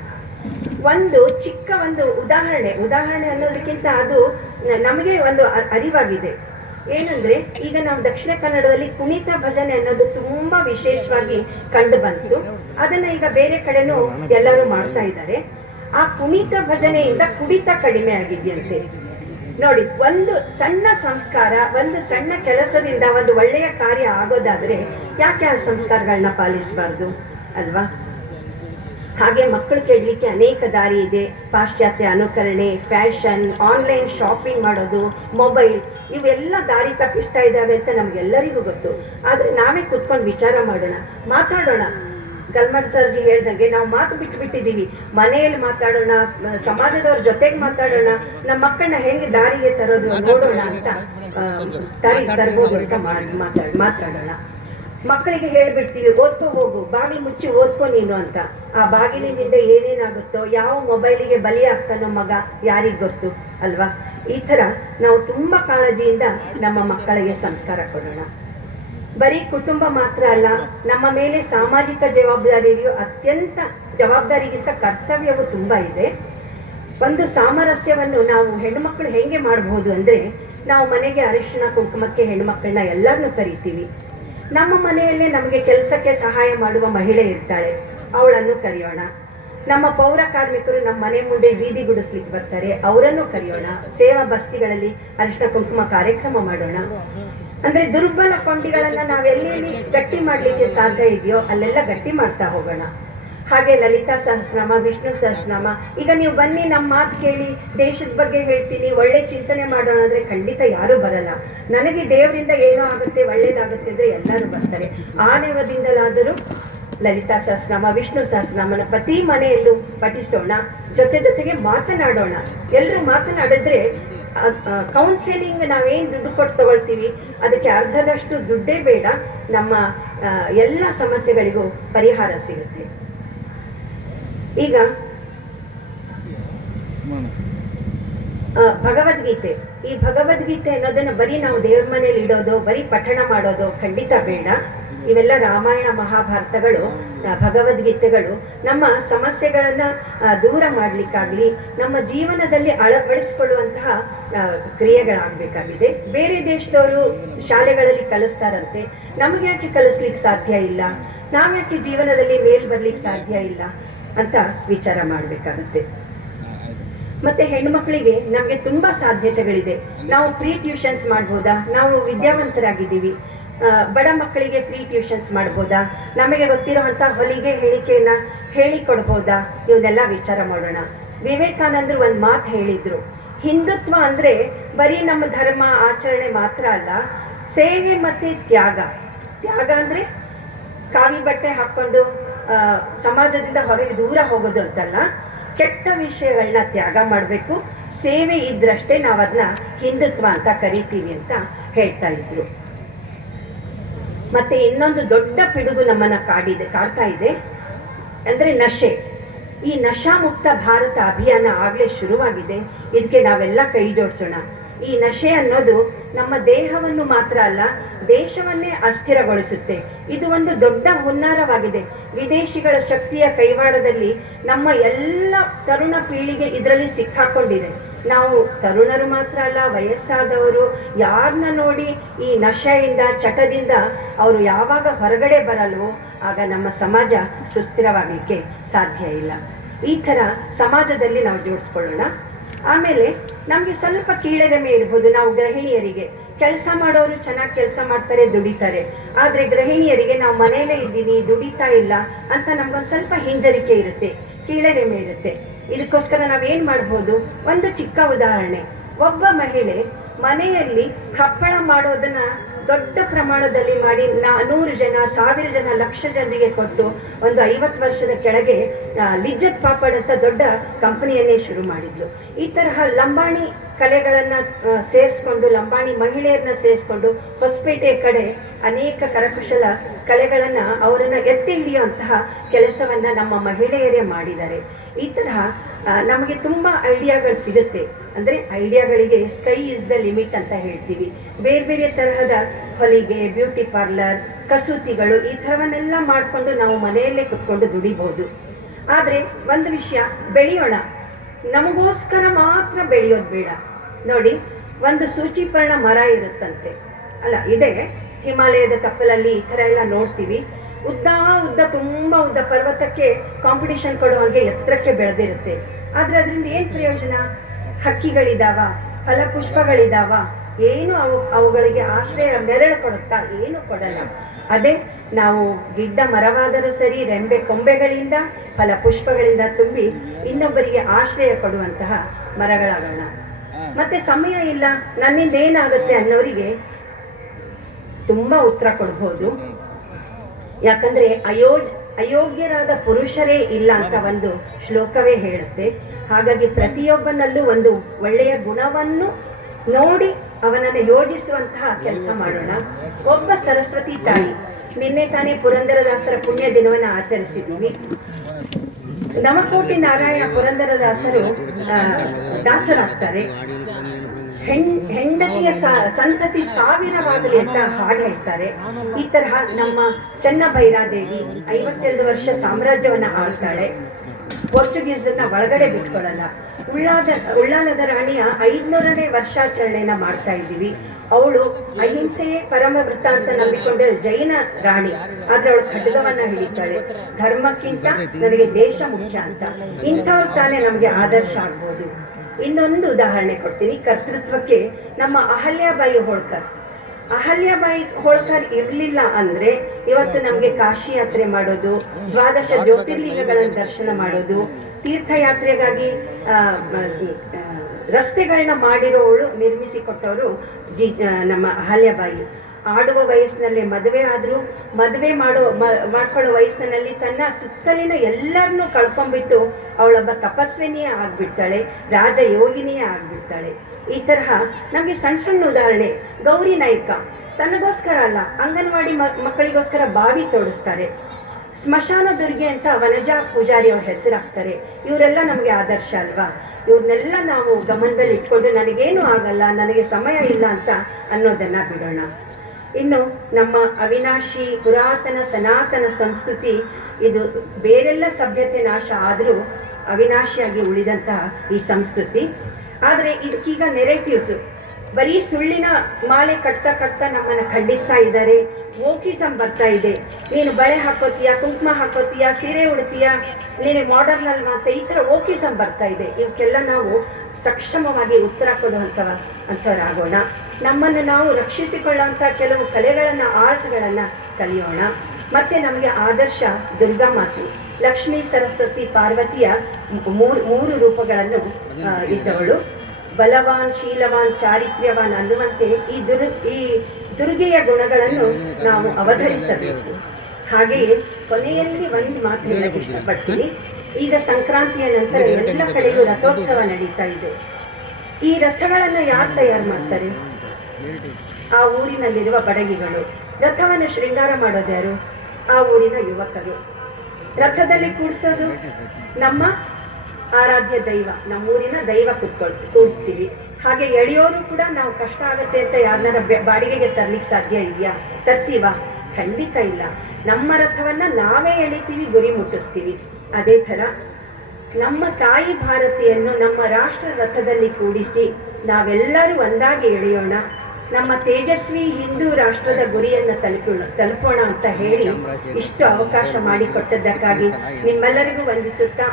ಒಂದು ಚಿಕ್ಕ ಒಂದು ಉದಾಹರಣೆ ಅನ್ನೋದಕ್ಕಿಂತ ಅದು ನಮಗೆ ಒಂದು ಅರಿವಾಗಿದೆ. ಏನಂದ್ರೆ, ಈಗ ನಾವು ದಕ್ಷಿಣ ಕನ್ನಡದಲ್ಲಿ ಕುಣಿತ ಭಜನೆ ಅನ್ನೋದು ತುಂಬಾ ವಿಶೇಷವಾಗಿ ಕಂಡು ಬಂತು. ಅದನ್ನ ಈಗ ಬೇರೆ ಕಡೆನೂ ಎಲ್ಲರೂ ಮಾಡ್ತಾ ಇದ್ದಾರೆ. ಆ ಕುಣಿತ ಭಜನೆಯಿಂದ ಕುಡಿತ ಕಡಿಮೆ ಆಗಿದೆಯಂತೆ. ನೋಡಿ, ಒಂದು ಸಣ್ಣ ಸಂಸ್ಕಾರ, ಒಂದು ಸಣ್ಣ ಕೆಲಸದಿಂದ ಒಂದು ಒಳ್ಳೆಯ ಕಾರ್ಯ ಆಗೋದಾದ್ರೆ ಯಾಕೆ ಆ ಸಂಸ್ಕಾರಗಳನ್ನ ಪಾಲಿಸಬಾರ್ದು ಅಲ್ವಾ? ಹಾಗೆ ಮಕ್ಕಳು ಕೆಡಲಿಕ್ಕೆ ಅನೇಕ ದಾರಿ ಇದೆ. ಪಾಶ್ಚಾತ್ಯ ಅನುಕರಣೆ, ಫ್ಯಾಷನ್, ಆನ್ಲೈನ್ ಶಾಪಿಂಗ್ ಮಾಡೋದು, ಮೊಬೈಲ್, ಇವೆಲ್ಲ ದಾರಿ ತಪ್ಪಿಸ್ತಾ ಇದ್ದಾವೆ ಅಂತ ನಮಗೆಲ್ಲರಿಗೂ ಗೊತ್ತು. ಆದರೆ ನಾವೇ ಕೂತ್ಕೊಂಡು ವಿಚಾರ ಮಾಡೋಣ, ಮಾತಾಡೋಣ. ಗಲ್ಮಠ್ ಸರ್ಜಿ ಹೇಳ್ದಂಗೆ ನಾವು ಮಾತು ಬಿಟ್ಟಿದ್ದೀವಿ. ಮನೆಯಲ್ಲಿ ಮಾತಾಡೋಣ, ಸಮಾಜದವ್ರ ಜೊತೆಗೆ ಮಾತಾಡೋಣ, ನಮ್ಮ ಮಕ್ಕಳನ್ನ ಹೆಂಗೆ ದಾರಿಗೆ ತರೋದು ನೋಡೋಣ ಅಂತ ತರ್ಬೋದು ಅಂತ ಮಾತಾಡೋಣ. ಮಕ್ಕಳಿಗೆ ಹೇಳ್ಬಿಡ್ತೀವಿ, ಓದ್ಕೋ ಹೋಗು, ಬಾಗಿಲು ಮುಚ್ಚಿ ಓದ್ಕೋ ನೀನು ಅಂತ. ಆ ಬಾಗಿಲಿನಿಂದ ಏನೇನಾಗುತ್ತೋ, ಯಾವ ಮೊಬೈಲಿಗೆ ಬಲಿ ಆಗ್ತಾನೋ ಮಗ ಯಾರಿಗೆ ಗೊತ್ತು ಅಲ್ವಾ? ಈ ಥರ ನಾವು ತುಂಬ ಕಾಳಜಿಯಿಂದ ನಮ್ಮ ಮಕ್ಕಳಿಗೆ ಸಂಸ್ಕಾರ ಕೊಡೋಣ. ಬರೀ ಕುಟುಂಬ ಮಾತ್ರ ಅಲ್ಲ, ನಮ್ಮ ಮೇಲೆ ಸಾಮಾಜಿಕ ಜವಾಬ್ದಾರಿಯು ಅತ್ಯಂತ ಜವಾಬ್ದಾರಿಗಿಂತ ಕರ್ತವ್ಯವು ತುಂಬ ಇದೆ. ಒಂದು ಸಾಮರಸ್ಯವನ್ನು ನಾವು ಹೆಣ್ಣುಮಕ್ಕಳು ಹೆಂಗೆ ಮಾಡಬಹುದು ಅಂದರೆ, ನಾವು ಮನೆಗೆ ಅರಿಶಿಣ ಕುಂಕುಮಕ್ಕೆ ಹೆಣ್ಣುಮಕ್ಕಳನ್ನ ಎಲ್ಲರನ್ನೂ ಕರಿತೀವಿ. ನಮ್ಮ ಮನೆಯಲ್ಲೇ ನಮಗೆ ಕೆಲಸಕ್ಕೆ ಸಹಾಯ ಮಾಡುವ ಮಹಿಳೆ ಇರ್ತಾಳೆ, ಅವಳನ್ನು ಕರೆಯೋಣ. ನಮ್ಮ ಪೌರ ಕಾರ್ಮಿಕರು ನಮ್ಮ ಮನೆ ಮುಂದೆ ಬೀದಿ ಗುಡಿಸ್ಲಿಕ್ಕೆ ಬರ್ತಾರೆ, ಅವರನ್ನು ಕರೆಯೋಣ. ಸೇವಾ ಬಸ್ತಿಗಳಲ್ಲಿ ಅರಿಶಿಣ ಕುಂಕುಮ ಕಾರ್ಯಕ್ರಮ ಮಾಡೋಣ. ಅಂದ್ರೆ ದುರ್ಬಲ ಕೊಂಡಿಗಳನ್ನ ನಾವೆಲ್ಲಿ ಗಟ್ಟಿ ಮಾಡ್ಲಿಕ್ಕೆ ಸಾಧ್ಯ ಇದೆಯೋ ಅಲ್ಲೆಲ್ಲ ಗಟ್ಟಿ ಮಾಡ್ತಾ ಹೋಗೋಣ. ಹಾಗೆ ಲಲಿತಾ ಸಹಸ್ರನಾಮ, ವಿಷ್ಣು ಸಹಸ್ರನಾಮ. ಈಗ ನೀವು ಬನ್ನಿ, ನಮ್ಮ ಮಾತು ಕೇಳಿ, ದೇಶದ ಬಗ್ಗೆ ಹೇಳ್ತೀನಿ, ಒಳ್ಳೆ ಚಿಂತನೆ ಮಾಡೋಣ ಅಂದ್ರೆ ಖಂಡಿತ ಯಾರೂ ಬರಲ್ಲ. ನನಗೆ ದೇವರಿಂದ ಏನೋ ಆಗುತ್ತೆ, ಒಳ್ಳೇದಾಗುತ್ತೆ ಅಂದ್ರೆ ಎಲ್ಲರೂ ಬರ್ತಾರೆ. ಆ ನೆವದಿಂದಲಾದರೂ ಲಲಿತಾ ಸಹಸ್ರನಾಮ, ವಿಷ್ಣು ಸಹಸ್ರನಾಮನ ಪ್ರತಿ ಮನೆಯಲ್ಲೂ ಪಠಿಸೋಣ. ಜೊತೆಗೆ ಮಾತನಾಡೋಣ. ಎಲ್ಲರೂ ಮಾತನಾಡಿದ್ರೆ ಕೌನ್ಸಿಲಿಂಗ್ ನಾವೇನು ದುಡ್ಡು ಕೊಟ್ಟು ತಗೊಳ್ತೀವಿ ಅದಕ್ಕೆ ಅರ್ಧದಷ್ಟು ದುಡ್ಡೇ ಬೇಡ, ನಮ್ಮ ಎಲ್ಲ ಸಮಸ್ಯೆಗಳಿಗೂ ಪರಿಹಾರ ಸಿಗುತ್ತೆ. ಈಗ ಭಗವದ್ಗೀತೆ, ಈ ಭಗವದ್ಗೀತೆ ಅನ್ನೋದನ್ನು ಬರೀ ನಾವು ದೇವ್ರ ಮನೇಲಿ ಇಡೋದು, ಬರೀ ಪಠಣ ಮಾಡೋದು ಖಂಡಿತ ಬೇಡ. ಇವೆಲ್ಲ ರಾಮಾಯಣ ಮಹಾಭಾರತಗಳು, ಭಗವದ್ಗೀತೆಗಳು ನಮ್ಮ ಸಮಸ್ಯೆಗಳನ್ನು ದೂರ ಮಾಡಲಿಕ್ಕಾಗಲಿ, ನಮ್ಮ ಜೀವನದಲ್ಲಿ ಅಳವಡಿಸಿಕೊಳ್ಳುವಂತಹ ಕ್ರಿಯೆಗಳಾಗಬೇಕಾಗಿದೆ. ಬೇರೆ ದೇಶದವರು ಶಾಲೆಗಳಲ್ಲಿ ಕಲಿಸ್ತಾರಂತೆ, ನಮಗೆ ಯಾಕೆ ಕಲಿಸ್ಲಿಕ್ಕೆ ಸಾಧ್ಯ ಇಲ್ಲ, ನಾವ್ಯಾಕೆ ಜೀವನದಲ್ಲಿ ಮೇಲ್ ಬರ್ಲಿಕ್ಕೆ ಸಾಧ್ಯ ಇಲ್ಲ ಅಂತ ವಿಚಾರ ಮಾಡಬೇಕಾಗುತ್ತೆ. ಮತ್ತೆ ಹೆಣ್ಮಕ್ಳಿಗೆ ನಮಗೆ ತುಂಬ ಸಾಧ್ಯತೆಗಳಿದೆ. ನಾವು ಫ್ರೀ ಟ್ಯೂಷನ್ಸ್ ಮಾಡ್ಬೋದಾ? ನಾವು ವಿದ್ಯಾವಂತರಾಗಿದ್ದೀವಿ, ಬಡ ಮಕ್ಕಳಿಗೆ ಫ್ರೀ ಟ್ಯೂಷನ್ಸ್ ಮಾಡ್ಬೋದಾ? ನಮಗೆ ಗೊತ್ತಿರುವಂಥ ಹೊಲಿಗೆ ಹೇಳಿಕೆಯನ್ನು ಹೇಳಿಕೊಡ್ಬೋದಾ? ಇವನ್ನೆಲ್ಲ ವಿಚಾರ ಮಾಡೋಣ. ವಿವೇಕಾನಂದರು ಒಂದು ಮಾತು ಹೇಳಿದ್ರು, ಹಿಂದುತ್ವ ಅಂದರೆ ಬರೀ ನಮ್ಮ ಧರ್ಮ ಆಚರಣೆ ಮಾತ್ರ ಅಲ್ಲ, ಸೇವೆ ಮತ್ತು ತ್ಯಾಗ. ತ್ಯಾಗ ಅಂದರೆ ಕಾವಿ ಬಟ್ಟೆ ಹಾಕ್ಕೊಂಡು ಸಮಾಜದಿಂದ ಹೊರಗೆ ದೂರ ಹೋಗೋದು ಅಂತಲ್ಲ, ಕೆಟ್ಟ ವಿಷಯಗಳನ್ನ ತ್ಯಾಗ ಮಾಡಬೇಕು. ಸೇವೆ ಇದ್ರಷ್ಟೇ ನಾವು ಅದನ್ನ ಹಿಂದುತ್ವ ಅಂತ ಕರಿತೀವಿ ಅಂತ ಹೇಳ್ತಾ ಇದ್ರು. ಮತ್ತೆ ಇನ್ನೊಂದು ದೊಡ್ಡ ಪಿಡುಗು ನಮ್ಮನ್ನ ಕಾಡ್ತಾ ಇದೆ ಅಂದ್ರೆ ನಶೆ. ಈ ನಶಾಮುಕ್ತ ಭಾರತ ಅಭಿಯಾನ ಆಗಲೇ ಶುರುವಾಗಿದೆ. ಇದಕ್ಕೆ ನಾವೆಲ್ಲ ಕೈ ಜೋಡಿಸೋಣ. ಈ ನಶೆ ಅನ್ನೋದು ನಮ್ಮ ದೇಹವನ್ನು ಮಾತ್ರ ಅಲ್ಲ, ದೇಶವನ್ನೇ ಅಸ್ಥಿರಗೊಳಿಸುತ್ತೆ. ಇದು ಒಂದು ದೊಡ್ಡ ಹುನ್ನಾರವಾಗಿದೆ. ವಿದೇಶಿಗಳ ಶಕ್ತಿಯ ಕೈವಾಡದಲ್ಲಿ ನಮ್ಮ ಎಲ್ಲ ತರುಣ ಪೀಳಿಗೆ ಇದರಲ್ಲಿ ಸಿಕ್ಕಾಕೊಂಡಿದೆ. ನಾವು ತರುಣರು ಮಾತ್ರ ಅಲ್ಲ, ವಯಸ್ಸಾದವರು ಯಾರನ್ನ ನೋಡಿ ಈ ನಶೆಯಿಂದ ಚಟದಿಂದ ಅವರು ಯಾವಾಗ ಹೊರಗಡೆ ಬರಲ್ವೋ ಆಗ ನಮ್ಮ ಸಮಾಜ ಸುಸ್ಥಿರವಾಗಲಿಕ್ಕೆ ಸಾಧ್ಯ ಇಲ್ಲ. ಈ ಥರ ಸಮಾಜದಲ್ಲಿ ನಾವು ಜೋಡಿಸ್ಕೊಳ್ಳೋಣ. ಆಮೇಲೆ ನಮಗೆ ಸ್ವಲ್ಪ ಕೀಳರಿಮೆ ಇರ್ಬೋದು. ನಾವು ಗೃಹಿಣಿಯರಿಗೆ, ಕೆಲಸ ಮಾಡೋರು ಚೆನ್ನಾಗಿ ಕೆಲಸ ಮಾಡ್ತಾರೆ, ದುಡಿತಾರೆ, ಆದರೆ ಗೃಹಿಣಿಯರಿಗೆ ನಾವು ಮನೆಯಲ್ಲೇ ಇದ್ದೀನಿ, ದುಡಿತಾ ಇಲ್ಲ ಅಂತ ನಮ್ಗೊಂದು ಸ್ವಲ್ಪ ಹಿಂಜರಿಕೆ ಇರುತ್ತೆ, ಕೀಳರಿಮೆ ಇರುತ್ತೆ. ಇದಕ್ಕೋಸ್ಕರ ನಾವೇನು ಮಾಡ್ಬೋದು? ಒಂದು ಚಿಕ್ಕ ಉದಾಹರಣೆ. ಒಬ್ಬ ಮಹಿಳೆ ಮನೆಯಲ್ಲಿ ಹಪ್ಪಳ ಮಾಡೋದನ್ನ ದೊಡ್ಡ ಪ್ರಮಾಣದಲ್ಲಿ ಮಾಡಿ 100 ಜನ, 1000 ಜನ, 1,00,000 ಜನರಿಗೆ ಕೊಟ್ಟು ಒಂದು 50 ವರ್ಷದ ಕೆಳಗೆ ಲಿಜ್ಜತ್ ಪಾಪಡ್ ಅಂತ ದೊಡ್ಡ ಕಂಪನಿಯನ್ನೇ ಶುರು ಮಾಡಿದ್ಲು. ಈ ತರಹ ಲಂಬಾಣಿ ಕಲೆಗಳನ್ನು ಸೇರಿಸ್ಕೊಂಡು, ಲಂಬಾಣಿ ಮಹಿಳೆಯರನ್ನ ಸೇರಿಸ್ಕೊಂಡು ಹೊಸಪೇಟೆ ಕಡೆ ಅನೇಕ ಕರಕುಶಲ ಕಲೆಗಳನ್ನು ಅವರನ್ನು ಎತ್ತಿ ಹಿಡಿಯುವಂತಹ ಕೆಲಸವನ್ನು ನಮ್ಮ ಮಹಿಳೆಯರೇ ಮಾಡಿದ್ದಾರೆ. ಈ ತರಹ ನಮಗೆ ತುಂಬ ಐಡಿಯಾಗಳು ಸಿಗುತ್ತೆ. ಅಂದರೆ ಐಡಿಯಾಗಳಿಗೆ ಸ್ಕೈ ಇಸ್ ದ ಲಿಮಿಟ್ ಅಂತ ಹೇಳ್ತೀವಿ. ಬೇರೆ ಬೇರೆ ತರಹದ ಹೊಲಿಗೆ, ಬ್ಯೂಟಿ ಪಾರ್ಲರ್, ಕಸೂತಿಗಳು, ಈ ಥರವನ್ನೆಲ್ಲ ಮಾಡಿಕೊಂಡು ನಾವು ಮನೆಯಲ್ಲೇ ಕುತ್ಕೊಂಡು ದುಡಿಬಹುದು. ಆದರೆ ಒಂದು ವಿಷಯ, ಬೆಳೆಯೋಣ. ನಮಗೋಸ್ಕರ ಮಾತ್ರ ಬೆಳೆಯೋದು ಬೇಡ. ನೋಡಿ, ಒಂದು ಸೂಚಿಪರ್ಣ ಮರ ಇರುತ್ತಂತೆ, ಅಲ್ಲ ಇದೆ, ಹಿಮಾಲಯದ ತಪ್ಪಲಲ್ಲಿ ಈ ಥರ ಎಲ್ಲ ನೋಡ್ತೀವಿ. ಉದ್ದ ತುಂಬ ಉದ್ದ ಪರ್ವತಕ್ಕೆ ಕಾಂಪಿಟಿಷನ್ ಕೊಡೋ ಹಾಗೆ ಎತ್ತರಕ್ಕೆ ಬೆಳೆದಿರುತ್ತೆ. ಆದರೆ ಅದರಿಂದ ಏನು ಪ್ರಯೋಜನ? ಹಕ್ಕಿಗಳಿದಾವ, ಫಲಪುಷ್ಪಗಳಿದಾವ, ಏನು ಅವುಗಳಿಗೆ ಆಶ್ರಯ ನೆರಳು ಕೊಡುತ್ತಾ? ಏನು ಕೊಡಲ್ಲ. ಅದೇ ನಾವು ಗಿಡ್ಡ ಮರವಾದರೂ ಸರಿ, ರೆಂಬೆ ಕೊಂಬೆಗಳಿಂದ, ಫಲ ಪುಷ್ಪಗಳಿಂದ ತುಂಬಿ ಇನ್ನೊಬ್ಬರಿಗೆ ಆಶ್ರಯ ಕೊಡುವಂತಹ ಮರಗಳಾಗೋಣ. ಮತ್ತೆ ಸಮಯ ಇಲ್ಲ, ನನ್ನಿಂದ ಏನಾಗುತ್ತೆ ಅನ್ನೋರಿಗೆ ತುಂಬಾ ಉತ್ತರ ಕೊಡ್ಬೋದು. ಯಾಕಂದ್ರೆ ಅಯೋಗ್ಯರಾದ ಪುರುಷರೇ ಇಲ್ಲ ಅಂತ ಒಂದು ಶ್ಲೋಕವೇ ಹೇಳುತ್ತೆ. ಹಾಗಾಗಿ ಪ್ರತಿಯೊಬ್ಬನಲ್ಲೂ ಒಂದು ಒಳ್ಳೆಯ ಗುಣವನ್ನು ನೋಡಿ ಅವನನ್ನು ಯೋಜಿಸುವಂತಹ ಕೆಲಸ ಮಾಡೋಣ. ಒಬ್ಬ ಸರಸ್ವತಿ ತಾಯಿ, ನಿನ್ನೆ ತಾನೇ ಪುರಂದರದಾಸರ ಪುಣ್ಯ ದಿನವನ್ನು ಆಚರಿಸಿದ್ದೀವಿ. ನಮಕೋಟಿ ನಾರಾಯಣ ಪುರಂದರದಾಸರು ದಾಸರಾಗ್ತಾರೆ. ಹೆಂಡತಿಯ ಸಂತತಿ ಸಾವಿರವಾಗಲಿ ಅಂತ ಹಾಡು ಹೇಳ್ತಾರೆ. ಈ ತರಹ ನಮ್ಮ ಚೆನ್ನಭೈರಾದೇವಿ 52 ವರ್ಷ ಸಾಮ್ರಾಜ್ಯವನ್ನ ಆಳ್ತಾಳೆ. ಪೋರ್ಚುಗೀಸನ್ನ ಒಳಗಡೆ ಬಿಟ್ಕೊಳ್ಳಲ್ಲ. ಉಳ್ಳಾಲದ ರಾಣಿಯ 500ನೇ ವರ್ಷಾಚರಣೆಯನ್ನ ಮಾಡ್ತಾ ಇದ್ದೀವಿ. ಅವಳು ಅಹಿಂಸೆಯೇ ಪರಮ ವೃತ್ತ ಅಂತ ನಂಬಿಕೊಂಡ ಜೈನ ರಾಣಿ, ಆದ್ರೆ ಅವಳು ಖಡ್ಗವನ್ನ ಹಿಡಿತಾಳೆ. ಧರ್ಮಕ್ಕಿಂತ ನನಗೆ ದೇಶ ಮುಖ್ಯ ಅಂತ. ಇಂಥವ್ರು ತಾನೇ ನಮ್ಗೆ ಆದರ್ಶ ಆಗ್ಬೋದು. ಇನ್ನೊಂದು ಉದಾಹರಣೆ ಕೊಡ್ತೀನಿ ಕರ್ತೃತ್ವಕ್ಕೆ. ನಮ್ಮ ಅಹಲ್ಯಾಬಾಯಿ ಹೋಳ್ಕರ್ ಇರಲಿಲ್ಲ ಅಂದ್ರೆ ಇವತ್ತು ನಮಗೆ ಕಾಶಿ ಯಾತ್ರೆ ಮಾಡೋದು, 12 ಜ್ಯೋತಿರ್ಲಿಂಗಗಳನ್ನು ದರ್ಶನ ಮಾಡೋದು, ತೀರ್ಥಯಾತ್ರೆಗಾಗಿ ರಸ್ತೆಗಳನ್ನ ಮಾಡಿರೋವಳು, ನಿರ್ಮಿಸಿಕೊಟ್ಟವರು ನಮ್ಮ ಅಹಲ್ಯಾಬಾಯಿ. ಆಡುವ ವಯಸ್ಸಿನಲ್ಲಿ ಮದುವೆ ಆದರೂ, ಮದುವೆ ಮಾಡ್ಕೊಳ್ಳೋ ವಯಸ್ಸಿನಲ್ಲಿ ತನ್ನ ಸುತ್ತಲಿನ ಎಲ್ಲರನ್ನೂ ಕಳ್ಕೊಂಡ್ಬಿಟ್ಟು ಅವಳೊಬ್ಬ ತಪಸ್ವಿನಿಯೇ ಆಗ್ಬಿಡ್ತಾಳೆ, ರಾಜಯೋಗಿನಿಯೇ ಆಗ್ಬಿಡ್ತಾಳೆ. ಈ ತರಹ ನಮಗೆ ಸಣ್ಣ ಸಣ್ಣ ಉದಾಹರಣೆ. ಗೌರಿ ನಾಯ್ಕ ತನಗೋಸ್ಕರ ಅಲ್ಲ, ಅಂಗನವಾಡಿ ಮಕ್ಕಳಿಗೋಸ್ಕರ ಬಾವಿ ತೋಡಿಸ್ತಾರೆ. ಸ್ಮಶಾನ ದುರ್ಗೆ ಅಂತ ವನಜಾ ಪೂಜಾರಿ ಅವ್ರ ಹೆಸರಾಗ್ತಾರೆ. ಇವರೆಲ್ಲ ನಮಗೆ ಆದರ್ಶ ಅಲ್ವಾ? ಇವ್ರನ್ನೆಲ್ಲ ನಾವು ಗಮನದಲ್ಲಿ ಇಟ್ಕೊಂಡು ನನಗೇನು ಆಗಲ್ಲ, ನನಗೆ ಸಮಯ ಇಲ್ಲ ಅಂತ ಅನ್ನೋದನ್ನ ಬಿಡೋಣ. ಇನ್ನು ನಮ್ಮ ಅವಿನಾಶಿ ಪುರಾತನ ಸನಾತನ ಸಂಸ್ಕೃತಿ, ಇದು ಬೇರೆಲ್ಲ ಸಭ್ಯತೆ ನಾಶ ಆದರೂ ಅವಿನಾಶಿಯಾಗಿ ಉಳಿದಂತಹ ಈ ಸಂಸ್ಕೃತಿ. ಆದರೆ ಇದಕ್ಕೀಗ ನೆರೆಟಿವ್ಸು, ಬರೀ ಸುಳ್ಳಿನ ಮಾಲೆ ಕಟ್ತಾ ನಮ್ಮನ್ನು ಖಂಡಿಸ್ತಾ ಇದ್ದಾರೆ. ವೋಕಿಸಂ ಬರ್ತಾ ಇದೆ. ನೀನು ಬಳೆ ಹಾಕೋತೀಯ, ಕುಂಕುಮ ಹಾಕೋತೀಯ, ಸೀರೆ ಉಡ್ತೀಯ, ನೀನು ಮಾಡರ್ನ್ ಅಲ್ವಾ ಅಂತ ಈ ಥರ ವೋಕಿಸಂ ಬರ್ತಾ ಇದೆ. ಇವಕ್ಕೆಲ್ಲ ನಾವು ಸಕ್ಷಮವಾಗಿ ಉತ್ತರ ಕೊಡುವಂಥವರಾಗೋಣ. ನಮ್ಮನ್ನು ನಾವು ರಕ್ಷಿಸಿಕೊಳ್ಳುವಂಥ ಕೆಲವು ಕಲೆಗಳನ್ನು, ಆರ್ಟ್ಗಳನ್ನು ಕಲಿಯೋಣ. ಮತ್ತೆ ನಮಗೆ ಆದರ್ಶ ದುರ್ಗಾ ಮಾತೆ, ಲಕ್ಷ್ಮೀ, ಸರಸ್ವತಿ, ಪಾರ್ವತಿಯ ಮೂರು ರೂಪಗಳನ್ನು ಇದ್ದವಳು. ಬಲವಾನ್, ಶೀಲವಾನ್, ಚಾರಿತ್ರ್ಯವಾನ್ ಅನ್ನುವಂತೆ ಈ ದುರ್ಗೆಯ ಗುಣಗಳನ್ನು ನಾವು ಅವತರಿಸಬೇಕು. ಹಾಗೆಯೇ ಕೊನೆಯಲ್ಲಿ ಒಂದು ಮಾತು ಹೇಳಕ್ಕೆ ಇಷ್ಟಪಡ್ತೀನಿ. ಈಗ ಸಂಕ್ರಾಂತಿಯ ನಂತರ ಎಲ್ಲ ಕಡೆಯೂ ರಥೋತ್ಸವ ನಡೀತಾ ಇದೆ. ಈ ರಥಗಳನ್ನು ಯಾರು ತಯಾರು ಮಾಡ್ತಾರೆ? ಆ ಊರಿನಲ್ಲಿರುವ ಬಡಗಿಗಳು. ರಥವನ್ನು ಶೃಂಗಾರ ಮಾಡೋದು ಯಾರು? ಆ ಊರಿನ ಯುವಕರು. ರಥದಲ್ಲಿ ಕೂಡಿಸೋದು ನಮ್ಮ ಆರಾಧ್ಯ ದೈವ, ನಮ್ಮೂರಿನ ದೈವ ಕೂಡಿಸ್ತೀವಿ. ಹಾಗೆ ಎಳೆಯೋರು ಕೂಡ ನಾವು ಕಷ್ಟ ಆಗುತ್ತೆ ಅಂತ ಯಾರನ್ನ ಬಾಡಿಗೆಗೆ ತರ್ಲಿಕ್ಕೆ ಸಾಧ್ಯ ಇದೆಯಾ? ತರ್ತೀವ? ಖಂಡಿತ ಇಲ್ಲ. ನಮ್ಮ ರಥವನ್ನ ನಾವೇ ಎಳಿತೀವಿ, ಗುರಿ ಮುಟ್ಟಿಸ್ತೀವಿ. ಅದೇ ಥರ ನಮ್ಮ ತಾಯಿ ಭಾರತಿಯನ್ನು ನಮ್ಮ ರಾಷ್ಟ್ರ ರಥದಲ್ಲಿ ಕೂಡಿಸಿ ನಾವೆಲ್ಲರೂ ಒಂದಾಗಿ ಎಳೆಯೋಣ. ನಮ್ಮ ತೇಜಸ್ವಿ ಹಿಂದೂ ರಾಷ್ಟ್ರದ ಗುರಿಯನ್ನು ತಲುಪೋಣ ಅಂತ ಹೇಳಿ ಇಷ್ಟು ಅವಕಾಶ ಮಾಡಿಕೊಟ್ಟದ್ದಕ್ಕಾಗಿ ನಿಮ್ಮೆಲ್ಲರಿಗೂ ವಂದಿಸುತ್ತಾ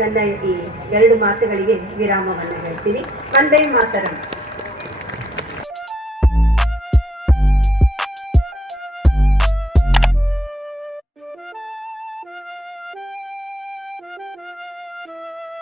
ನನ್ನ ಈ 2 ಮಾತುಗಳಿಗೆ ವಿರಾಮವನ್ನು ಹೇಳ್ತೀನಿ. ವಂದೇ ಮಾತರಂ.